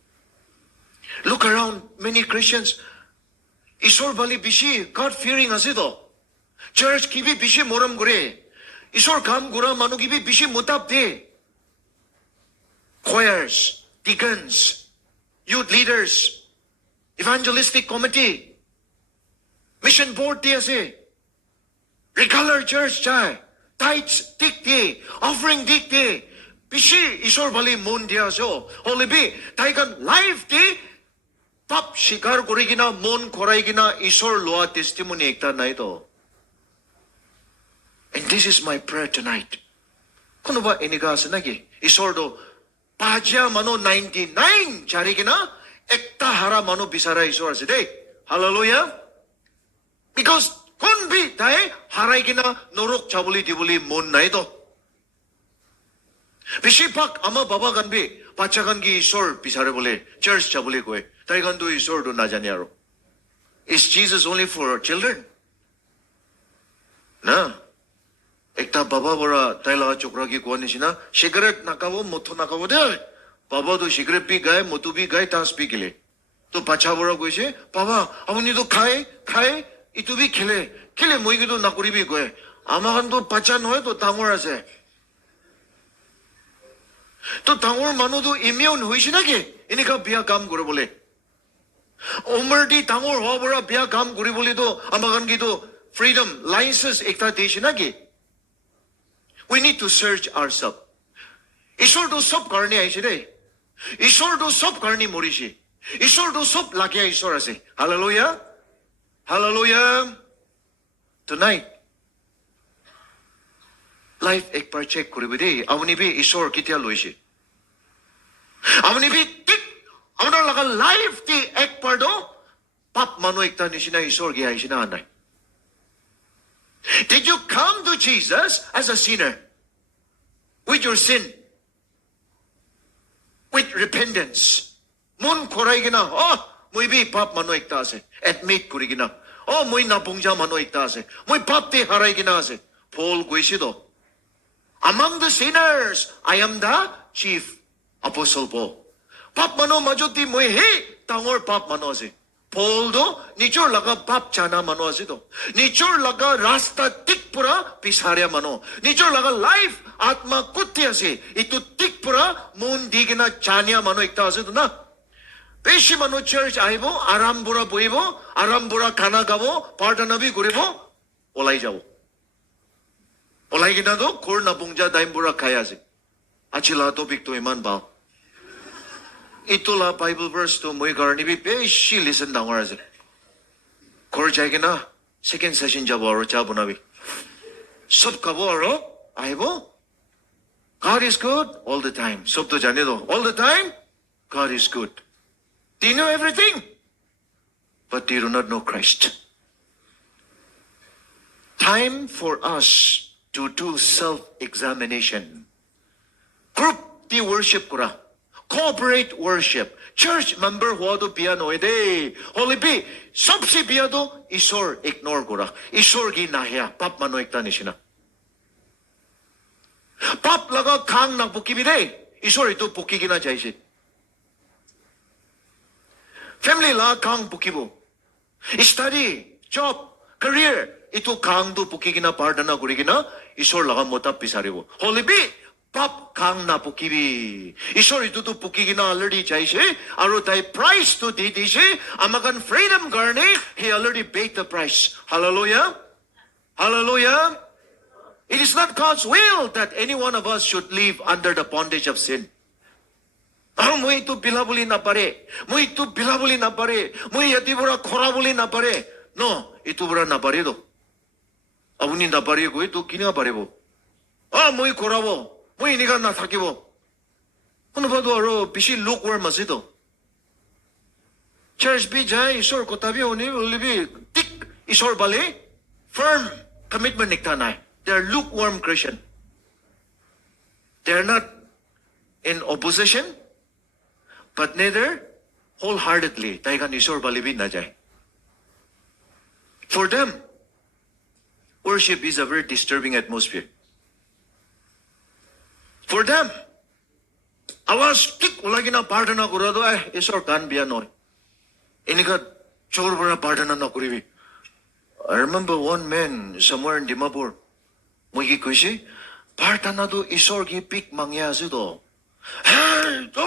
Look around, many Christians, isor bali bishi, God fearing ase do. Church kibi bishi moram gure. Isor kam gura manugi bi bishi mutab de. Choirs, deacons, youth leaders, evangelistic committee, mission board de ase. Regular church chai, tithes dik de, offering dik de. Bishi isor bali mon dia so. Holy bi, taikan life de, pap shikar korigina mon koraigina isor loa testimony ekta nai to. And this is my prayer tonight. Kuno ba iniga asa nagi? Isor do pajya mano 99 jarigina ekta hara mano bisara isor ase de. Hallelujah. Because kon bi tae haraigina norok chabuli dibuli mon nai to. Bishipak ama baba gan bi pachagan gi isor bisare bole church chabuli koe. Tai gan do isor do na jani aro. Is Jesus only for children? Na. Ekta baba bora taila chokra ki koa nishina cigarette nakavo motho nakavo de. Baba do cigarette pi gaye motu pi gaye tas pi kile. To pacha bora koise baba apni to khaye itu bi khile moi ki to nakuri bi koe. Ama kan to pacha noy to tangor ase. To tangor manu to immune hoishina ke inika biya kam kore bole. Umar di tangor ho bora biya kam kore bole to ama kan ki to freedom license ekta deshina ke. We need to search ourselves. ईश्वर तो सब करने आई से ईश्वर तो सब करने मोरी से ईश्वर तो सब लागे ईश्वर से Hallelujah. Hallelujah. Tonight life एक बार चेक करें बेटे अपनी भी ईश्वर कितना लोई से अपनी भी टिक अपना लगा लाइफ की एक बार दो पाप मानो एक ता निशिना ईश्वर की आइशिना आना है. Did you come to Jesus as a sinner? With your sin? With repentance? Mun koraigina, oh, moi bi pap mano ekta ase. Admit kurigina. Oh, moi napungja mano ekta ase. Moi pap te haraigina ase. Paul goisido. Among the sinners, I am the chief apostle Paul. Pap mano majoti moi he tangor pap mano ase. Paul do nichor laga pap chana mano ase do. Nichor laga rasta tik pura pisarya mano. Nichor laga life atma kutti ase. Itu tik pura mon digina chanya mano ekta ase do na. Peshi mano church aibo aram bura boibo aram bura khana gabo partana bi guribo olai jabo. Olai gina do kor na bungja daim bura khaya ase. Achila topic to iman ba. Itulah Bible verse to moi garni bi beshi listen dangor ase. Kor jaige na second session jabo aro jabo na bi. Sob kabo aro aibo. God is good all the time. Sob to jane do all the time. God is good. Do you know everything? But you do not know Christ. Time for us to do self-examination. Group the worship kura. Corporate worship. Church member huwa to biya noy de. Holy bi. Sabse biya to isor ignore kura. Isor gi nahiya. Pap mano ekta nishina. Pap laga khang na puki bi de. Isor ito puki gina jaise. Family la khang puki bo. Study, job, career. Ito khang do puki gina pardana kuri gina. Isor laga mota pisari bo. Holy bi. Pap kang na pukibi. Isor ito to pukigina already jaise. Aro tay price to di se. Amagan freedom garne. He already paid the price. Hallelujah. Hallelujah. It is not God's will that any one of us should live under the bondage of sin. Mo ito bilabuli na pare. Mo ito bilabuli na pare. Mo yati bura korabuli na pare. No, ito bura na pare do. Abuni na pare ko ito kina pare bo. Mo korabo. Moi niga na thakibo. Kuno ba do aro bishi lukewarm asido. Church bi jai isor ko tabi oni ulibi tik isor bale firm commitment nikta nai. They are lukewarm Christian. They are not in opposition, but neither wholeheartedly taigan isor bale bin na jai. For them, worship is a very disturbing atmosphere. For them, awas tik ulagi na pardana kurado ay isor kan biya noy. Inika chor bana pardana na kuribi. I remember one man somewhere in Dimapur. Mugi kuisi pardana do isor gi pik mangya asido. Hey, to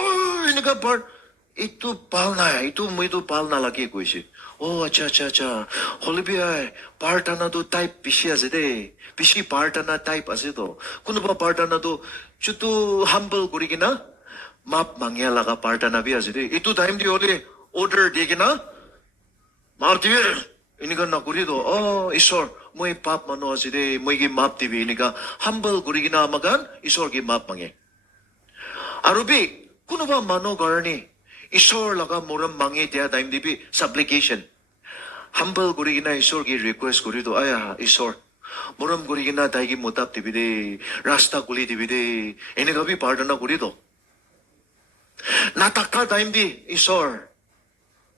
inika par itu palna itu muito palna lagi kuisi. Oh, acha. Holy biya pardana do type pishi aside. Pishi pardana type asido. Kuno ba pardana do chutu humble kurigina map mangya laga pardana bi aside. Itu time di oli order di na, maaf tibi, ini kan na kurido, oh, isor, mo'y pap mano aside, mo'y gi maaf tibi, ini ka, humble kuri gina magan, isor gi maaf mange. Arubi, kuno ba mano garni, isor laga muram mange tiya time dibi, supplication. Humble kuri gina isor gi request kurido, aya, isor, muram kuri gina tayo gi mutap tibi de, rasta kuli tibi de, ini ka bi pardon na kurido. Nataka time di, isor,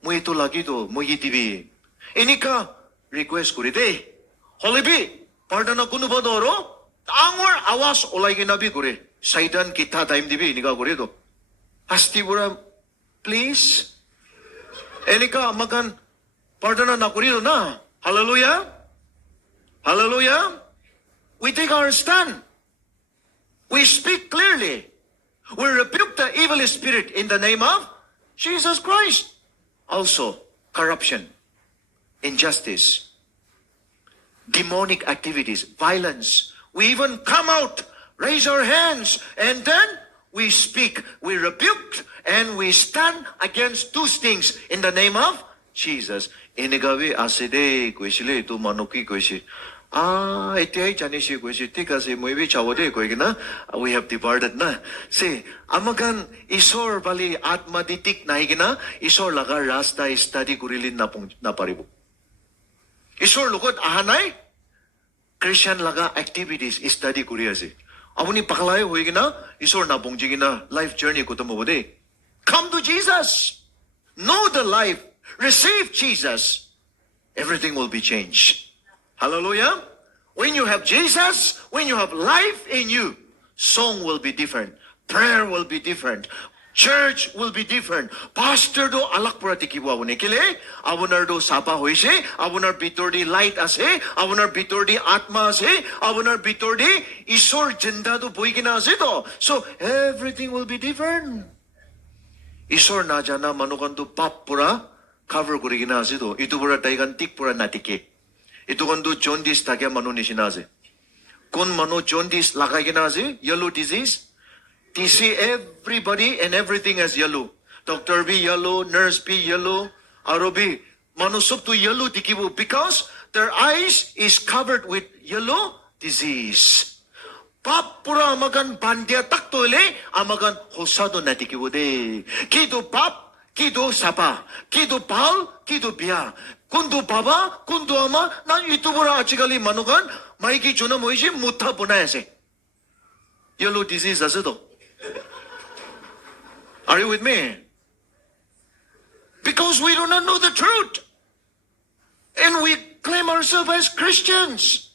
mo ito lagi to, mo itibi. Ini ka, request kuride. Holibi, pardon na kuno ba doro? Angor awas olay ginabi kure. Saidan kita time dibi, ini ka kure to. Asti bura, please. Ini ka, makan, pardon na kurido na. Hallelujah. Hallelujah. We take our stand. We speak clearly. We rebuke the evil spirit in the name of Jesus Christ. Also, corruption, injustice, demonic activities, violence. We even come out, raise our hands, and then we speak, we rebuke, and we stand against those things in the name of Jesus. Inigawi aside kwesile tu manuki kwesi. Iti ay chanisi kwesi ti kasi muibi chawade kwe na we have departed na. See, amagan isor bali atma ditik na higina isor laga rasta study kurilin na paribu. Isor lukot ahanay Christian laga activities study kuriasi. Amuni pakalay huigina isor na bungjigina life journey ko tumubode. Come to Jesus. Know the life. Receive Jesus. Everything will be changed. Hallelujah. When you have Jesus, when you have life in you, song will be different. Prayer will be different. Church will be different. Pastor do alak pura tikiwa wone kile, abunar do sapa hoise, abunar bitor di light ase, abunar bitor di atma ase, abunar bitor di isor jenda do boigina ase do. So everything will be different. Isor na jana manukan do pap pura cover kurigina ase do. Itu pura taigan tik pura natike. Ito kandu jaundice tagya manu nishinaze. Kun manu jaundice lagay ginaze, yellow disease. TC everybody and everything as yellow. Doctor be yellow, nurse be yellow, aro be manu sub to yellow dikibu because their eyes is covered with yellow disease. Pap pura amagan bandia taktole amagan hosado na dikibu de. Kido pap, kido sapa, kido pal, kido biya. Kundu baba, kundu ama, nan itubura achikali manukan, maiki chuna moishi mutta punayase. Yellow disease asedo. Are you with me? Because we do not know the truth. And we claim ourselves as Christians.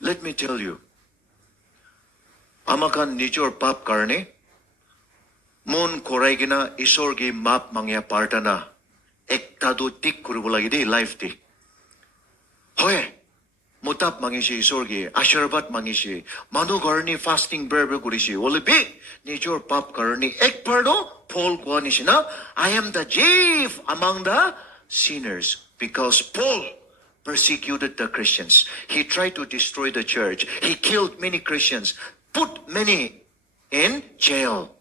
Let me tell you, amakan nijor pap karne, mon koray gina isor gi map mangya partana ektado tik kurubulagi di life di. Hoye, mutap mangishi isor gi asharbat mangishi manu garni fasting berber kurishi olipi nijor pap karni ek pardo Paul kuanishina I am the chief among the sinners because Paul persecuted the Christians. He tried to destroy the church. He killed many Christians, put many in jail.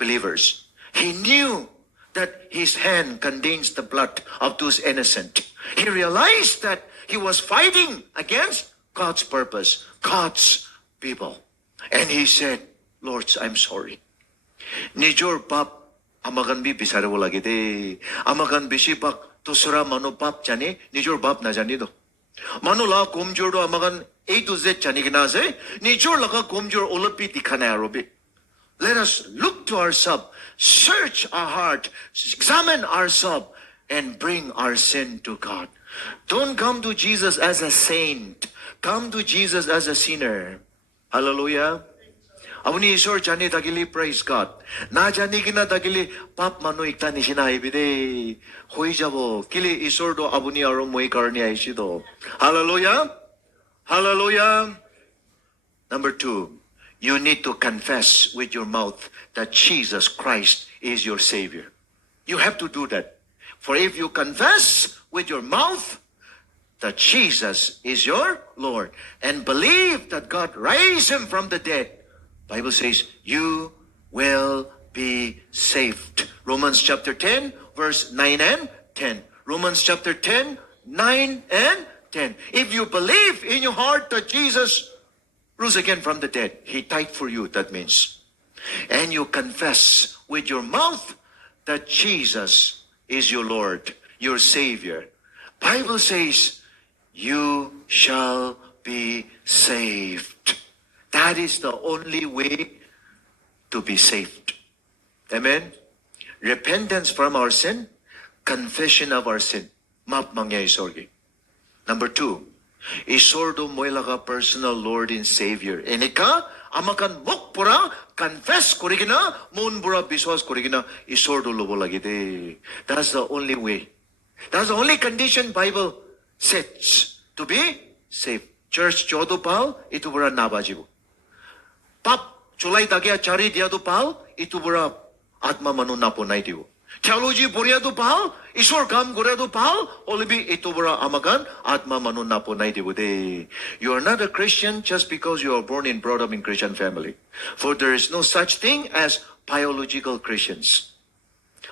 Believers. He knew that his hand contains the blood of those innocent. He realized that he was fighting against God's purpose, God's people. And he said, Lord, I'm sorry. Nijor pap amagan bi bisaro lagi de. Amagan bisipak to sura mano pap jani nijor pap na jani do. Mano la komjor do amagan A to Z jani ginase. Nijor laga komjor olapi dikhana arobi. Let us look to ourselves, search our heart, examine ourselves, and bring our sin to God. Don't come to Jesus as a saint. Come to Jesus as a sinner. Hallelujah. Avuni isor jani dagili praise God. Na jani gina dagili pap manu ikta nishina ibide. Hoi jabo. Kili isor do avuni aro moi karni aishido. Hallelujah. Hallelujah. Number 2. You need to confess with your mouth that Jesus Christ is your Savior. You have to do that. For if you confess with your mouth that Jesus is your Lord and believe that God raised him from the dead, Bible says you will be saved. Romans chapter 10, verse 9 and 10. Romans chapter 10, 9 and 10. If you believe in your heart that Jesus rose again from the dead, He died for you, that means. And you confess with your mouth that Jesus is your Lord, your Savior. Bible says, you shall be saved. That is the only way to be saved. Amen? Repentance from our sin, confession of our sin. Map mangya isorgi. Number 2, isordo moilaga personal Lord and Savior. Enika, amakan mok pura, confess korigina, mon pura biswas korigina, isordo lobo lagide. That's the only way. That's the only condition Bible sets to be saved. Church jodo pal, itu pura nabajibo. Pap, chulay tagya chari diado pal, itu pura atma manu napo naitibo. Theology puriado pal, isor kam goreado pal, olibi itu pura amagan, atma manu napo naitibo de. You are not a Christian just because you are born and brought up in Christian family. For there is no such thing as biological Christians.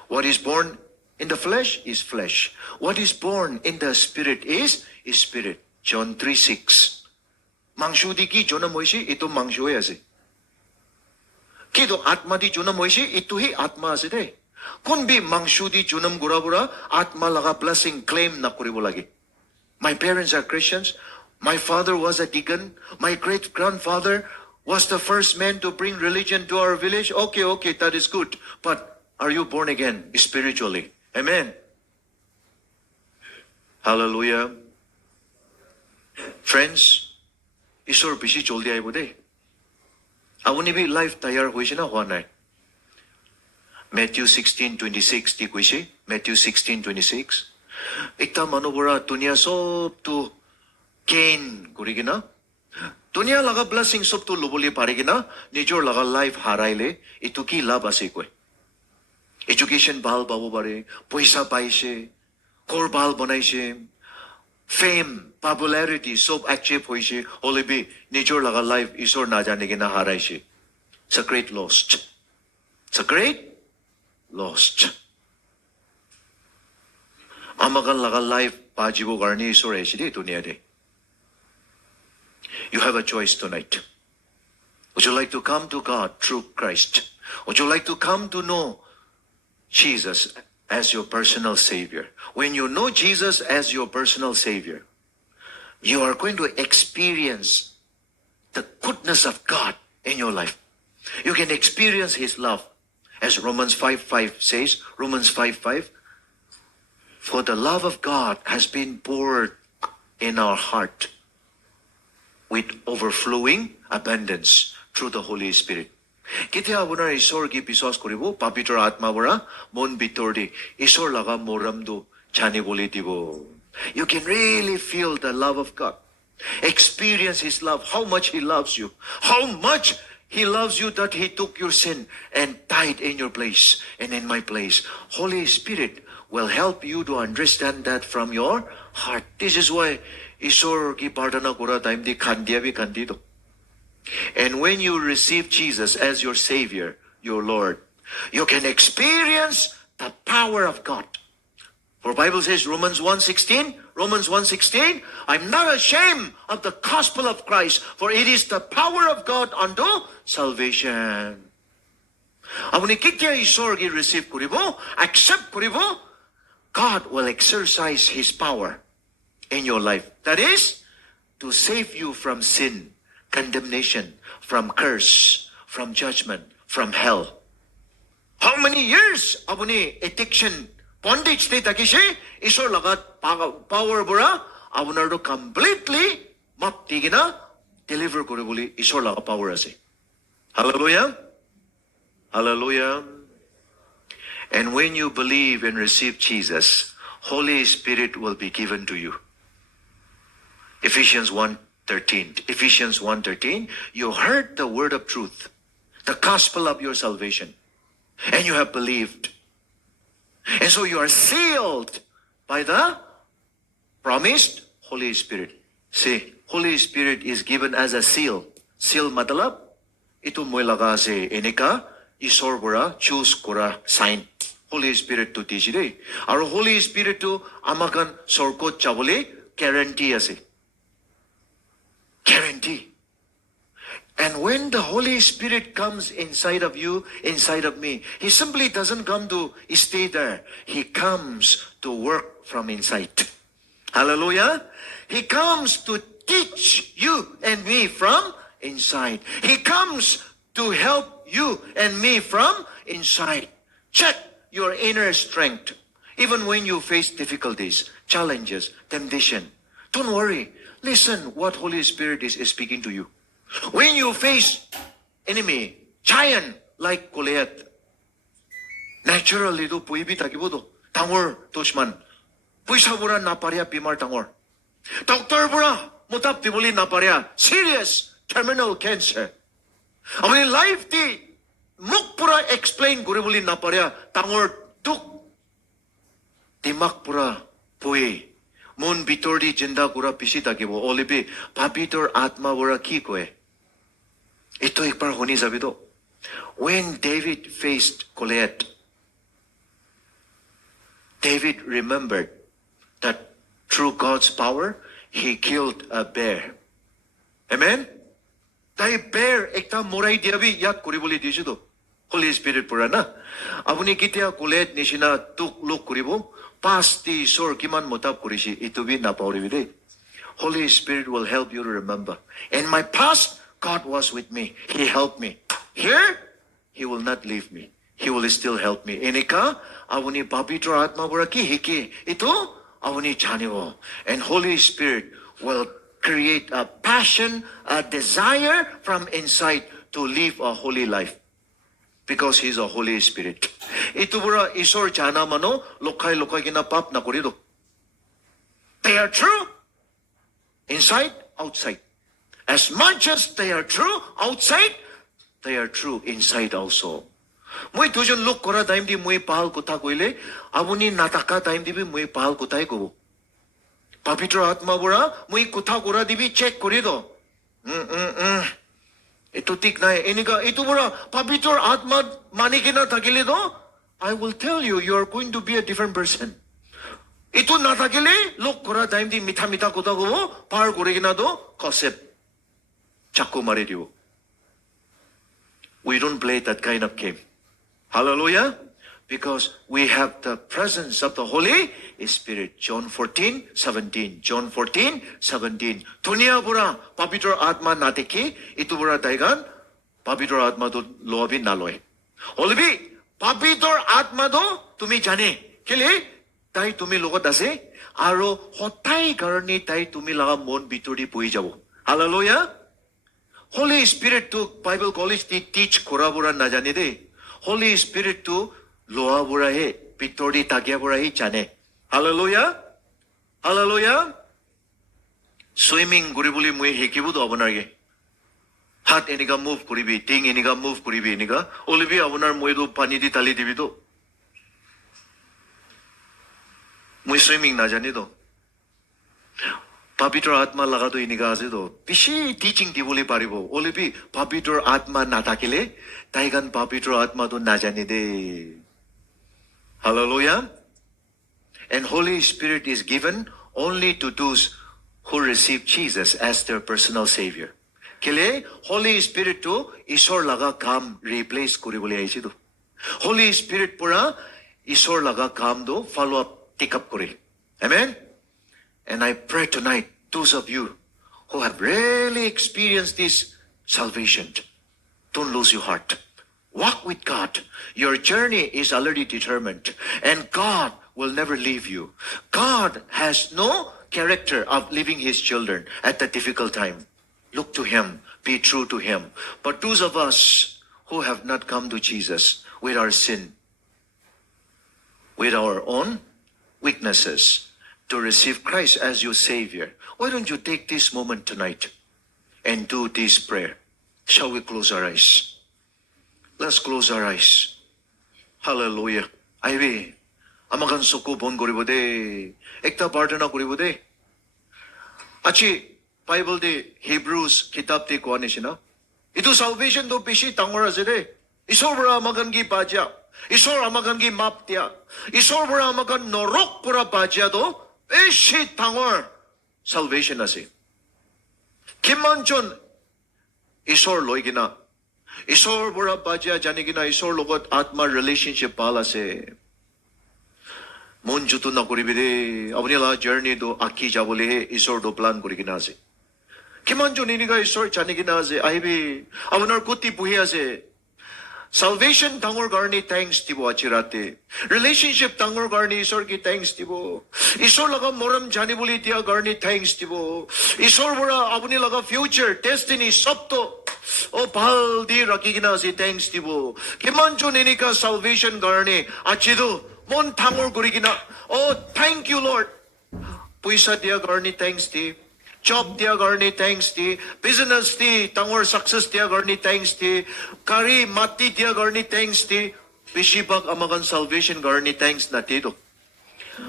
What is born in the flesh is flesh. What is born in the spirit is spirit. John 3:6. Mangshudi ki jona moishi ito mangshu ase. Kido atma di junam moishi ito hi atma ase de. Kun bi mangshudi junam gurabura atma laga blessing claim na kuribo lagi. My parents are Christians. My father was a deacon. My great grandfather was the first man to bring religion to our village. Okay, that is good. But are you born again spiritually? Amen. Hallelujah. Friends, isor bishi joldi aibo de. Awuni bi life tayar hoise na hoa nai. Matthew 16:26 di koise. Matthew 16:26. Ekta manubora dunia sob tu gain kurigina. Dunia laga blessing sob tu loboli parigina. Nijor laga life haraile. Itu ki lab ase koi. Education bal babo bare, paisa paise, kor bal banaise, fame, popularity, sob achieve hoise, holibi, nijor laga life, isor na jane ke na haraise. It's a great lost. It's a great lost. Amagan laga life, pajibo garni isor aise de dunia de. You have a choice tonight. Would you like to come to God through Christ? Would you like to come to know Jesus as your personal Savior? When you know Jesus as your personal Savior, you are going to experience the goodness of God in your life. You can experience His love. As Romans 5:5 says, Romans 5:5, for the love of God has been poured in our heart with overflowing abundance through the Holy Spirit. Kiti abonar isor ki biswas koribo, papitr atma bora, mon bitor di, isor laga moramdo, chani boli dibo. You can really feel the love of God. Experience His love, how much He loves you. How much He loves you that He took your sin and died in your place and in my place. Holy Spirit will help you to understand that from your heart. This is why isor ki pardana kora time di kandiya bi kandido. And when you receive Jesus as your Savior, your Lord, you can experience the power of God. For Bible says, Romans 1:16, I'm not ashamed of the gospel of Christ, for it is the power of God unto salvation. Apuni kitya isor ki receive kuribo, accept kuribo, God will exercise His power in your life. That is, to save you from sin, condemnation, from curse, from judgment, from hell. How many years abuni addiction, bondage te takishi, isor lagat power bura, abunardo completely map tigina, deliver kore boli isor laga power ase. Hallelujah. Hallelujah. And when you believe and receive Jesus, Holy Spirit will be given to you. Ephesians 1:13, you heard the word of truth, the gospel of your salvation, and you have believed. And so you are sealed by the promised Holy Spirit. See, Holy Spirit is given as a seal. Seal matalab, ito mo'y laga se enika, Isor bora choose kora sign. Holy Spirit to teach it. Our Holy Spirit to amakan sorkot chabole guarantee ase. Guarantee. And when the Holy Spirit comes inside of you, inside of me, He simply doesn't come to stay there. He comes to work from inside. Hallelujah. He comes to teach you and me from inside. He comes to help you and me from inside. Check your inner strength. Even when you face difficulties, challenges, temptation, don't worry. Listen what Holy Spirit is speaking to you. When you face enemy, giant like Goliath, naturally do puibi takibodo, tangor toshman, puisabura naparia pimar tangor. Doctor bura, mutap tibuli naparia, serious terminal cancer. Amani life di muk pura explain guribuli naparia, tangor tuk. Timak pura pui. Mon bitor di jinda kura pisi takibo, olibi pabitor atma bura ki koe. Ito ikpar honi sabido. When David faced Goliath, David remembered that through God's power, he killed a bear. Amen? Dahil bear, ekta moray diabi yak kuribuli disido. Holy Spirit pura na. Abuni kitia Goliath nishina tukluk kuribo, pasti sor kiman motap kurishi, ito bi napauribide. Holy Spirit will help you to remember. In my past, God was with me. He helped me. Here, He will not leave me. He will still help me. Inika, avuni papitra atma buraki hiki. Ito, avuni chaniwo. And Holy Spirit will create a passion, a desire from inside to live a holy life. Because He's a Holy Spirit. Ito bura isor chana mano, lokay kina pap na kurido. They are true. Inside, outside. As much as they are true outside, they are true inside also. Moi tujon look kora time di moi pahal kota koile, abuni nataka time di bi moi pahal kotai ko. Papitra atma bura, moi kota kora di bi check korido. Ito tik na eniga ito bura papitra atma manikina takile do. I will tell you, you are going to be a different person. Ito natakile look kora time di mita kota ko par korigina do gossip. Chaku maridio. We don't play that kind of game. Hallelujah. Because we have the presence of the Holy Spirit. John 14:17. John 14:17. Tunia bura papitra atma natiki itu bura daigan papitra atma do loabi naloy. Olibi papitra atma do tumi jane. Kile tai tumi logot ase aro hotai karni tai tumi laga mon bitori pui jabo. Hallelujah. Holy Spirit to Bible college ti teach korabura na jane de. Holy Spirit to loa bura he pitori tagia bura he jane. Hallelujah. Hallelujah. Swimming guribuli mui hekibu do abonar ge. Hat eniga move kuribi, ting eniga move kuribi eniga. Olibi abonar mui do pani di tali dibi do. Mui swimming na jane do. Papitra atma laga do iniga ase do. Pishi teaching di boli paribo. Olibi papitra atma natakile, taigan papitra atma do najani de. Hallelujah. And Holy Spirit is given only to those who receive Jesus as their personal Savior. Kile Holy Spirit to isor laga kam replace kuri boli aisi do. Holy Spirit pura isor laga kam do follow up take up kuri. Amen. And I pray tonight, those of you who have really experienced this salvation, don't lose your heart. Walk with God. Your journey is already determined. And God will never leave you. God has no character of leaving His children at the difficult time. Look to Him. Be true to Him. But those of us who have not come to Jesus with our sin, with our own weaknesses, to receive Christ as your Savior, why don't you take this moment tonight and do this prayer? Shall we close our eyes? Let's close our eyes. Hallelujah. Ivy, amagan suku bon goribode, ekta pardana goribode. Achi, Bible de Hebrews kitab de kuanishina. Ito salvation do pishi tangora zede. Isor bara amakan gi baja. Isor amakan gi maptia. Isor bara amakan norok pura baja do. Eshi tangor salvation ase. Kimanchon Isor loigina. Isor bara baja janigina Isor logot atma relationship pala se. Mon jutu na kuribide apni la journey do aki jabole Isor do plan kurigina ase. Kimanchon iniga Isor janigina ase. Aibi abonar kuti buhi ase. Salvation tangor garni thanks tibo achirate. Relationship tangor garni Isor ki thanks tibo. Isor laga moram jani boli tia garni thanks tibo. Isor bora apni laga future destiny sabto o bhal di rakigina ase thanks tibo. Kimanchon inika salvation garni achido mon tangor gurigina. Oh thank you Lord. Puisa tia garni thanks ti. Job dia garni thanks ti, business ti, tangor success dia garni thanks ti, kari mati dia garni thanks ti, bishibag amagan salvation garni thanks na tito.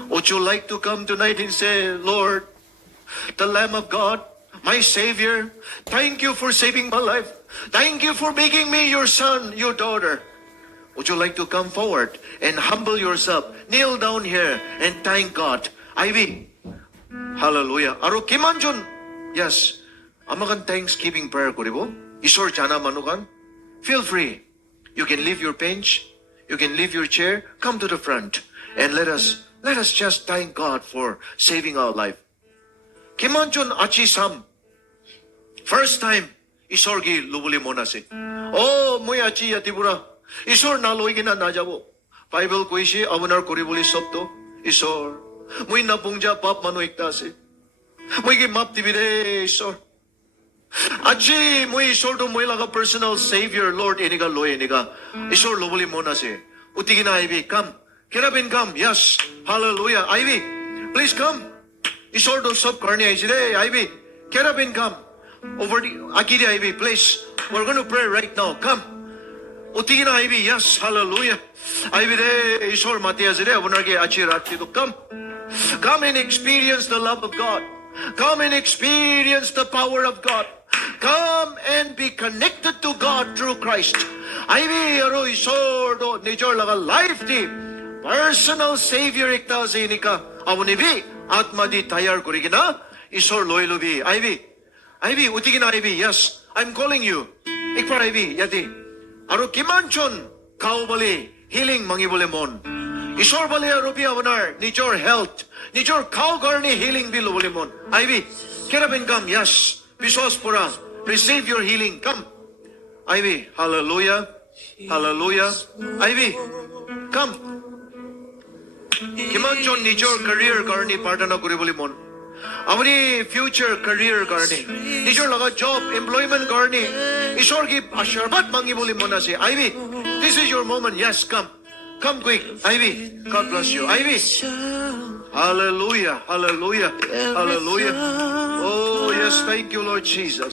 Would you like to come tonight and say, Lord, the Lamb of God, my Savior, thank you for saving my life. Thank you for making me your son, your daughter. Would you like to come forward and humble yourself, kneel down here and thank God? Ivy. Hallelujah. Aro kimanjon. Yes. Amakan thanksgiving prayer ko ribo. Isor jana manukan. Feel free. You can leave your bench. You can leave your chair. Come to the front. And let us just thank God for saving our life. Kimanjon achi sam. First time. Isor gi lubuli mona se. Oh, moy achi yatibura. Isor naloy gina najabo. Bible ko isi abunar koribuli sobto. Isor. Muy napungja pap mano iktase. Muy ki map tibide Isor. Achi muy Isor do muy laga personal savior Lord iniga loy iniga. Isor lobuli mona se. Utigina Ivy come. Kerabin come. Yes. Hallelujah. Ivy please come. Isor do sab karne aiside Ivy. Kerabin come. Over the Akiri Ivy please. We're going to pray right now. Come. Utigina Ivy. Yes. Hallelujah. Ivy de Isor matiazide abunarge achi rati do come. Come and experience the love of God. Come and experience the power of God. Come and be connected to God through Christ. Ivy aro Isor do nijor laga life di personal savior ekta zinika abunibi atma di tayar kurigina Isor loilubi. Ivy utigina Ivy. Yes, I'm calling you. Ikpar Ivy yati aro kimanchon kaubali healing mangibole mon. Isor bale arupi avanar nijor health, nijor cow garni healing bill ulimon. Ivy, kerabin come, yes. Bisos pura, receive your healing. Come. Ivy, hallelujah, hallelujah. Ivy, come. Kimanchon nijor career garni partana kuribulimon. Amani future career garni. Nijor laga job, employment garni. Isor ki asharbat mangibulimon na si. Ivy, this is your moment. Yes, come. Come quick, Ivy. God bless you. Ivy. Hallelujah. Hallelujah. Hallelujah. Oh, yes. Thank you, Lord Jesus.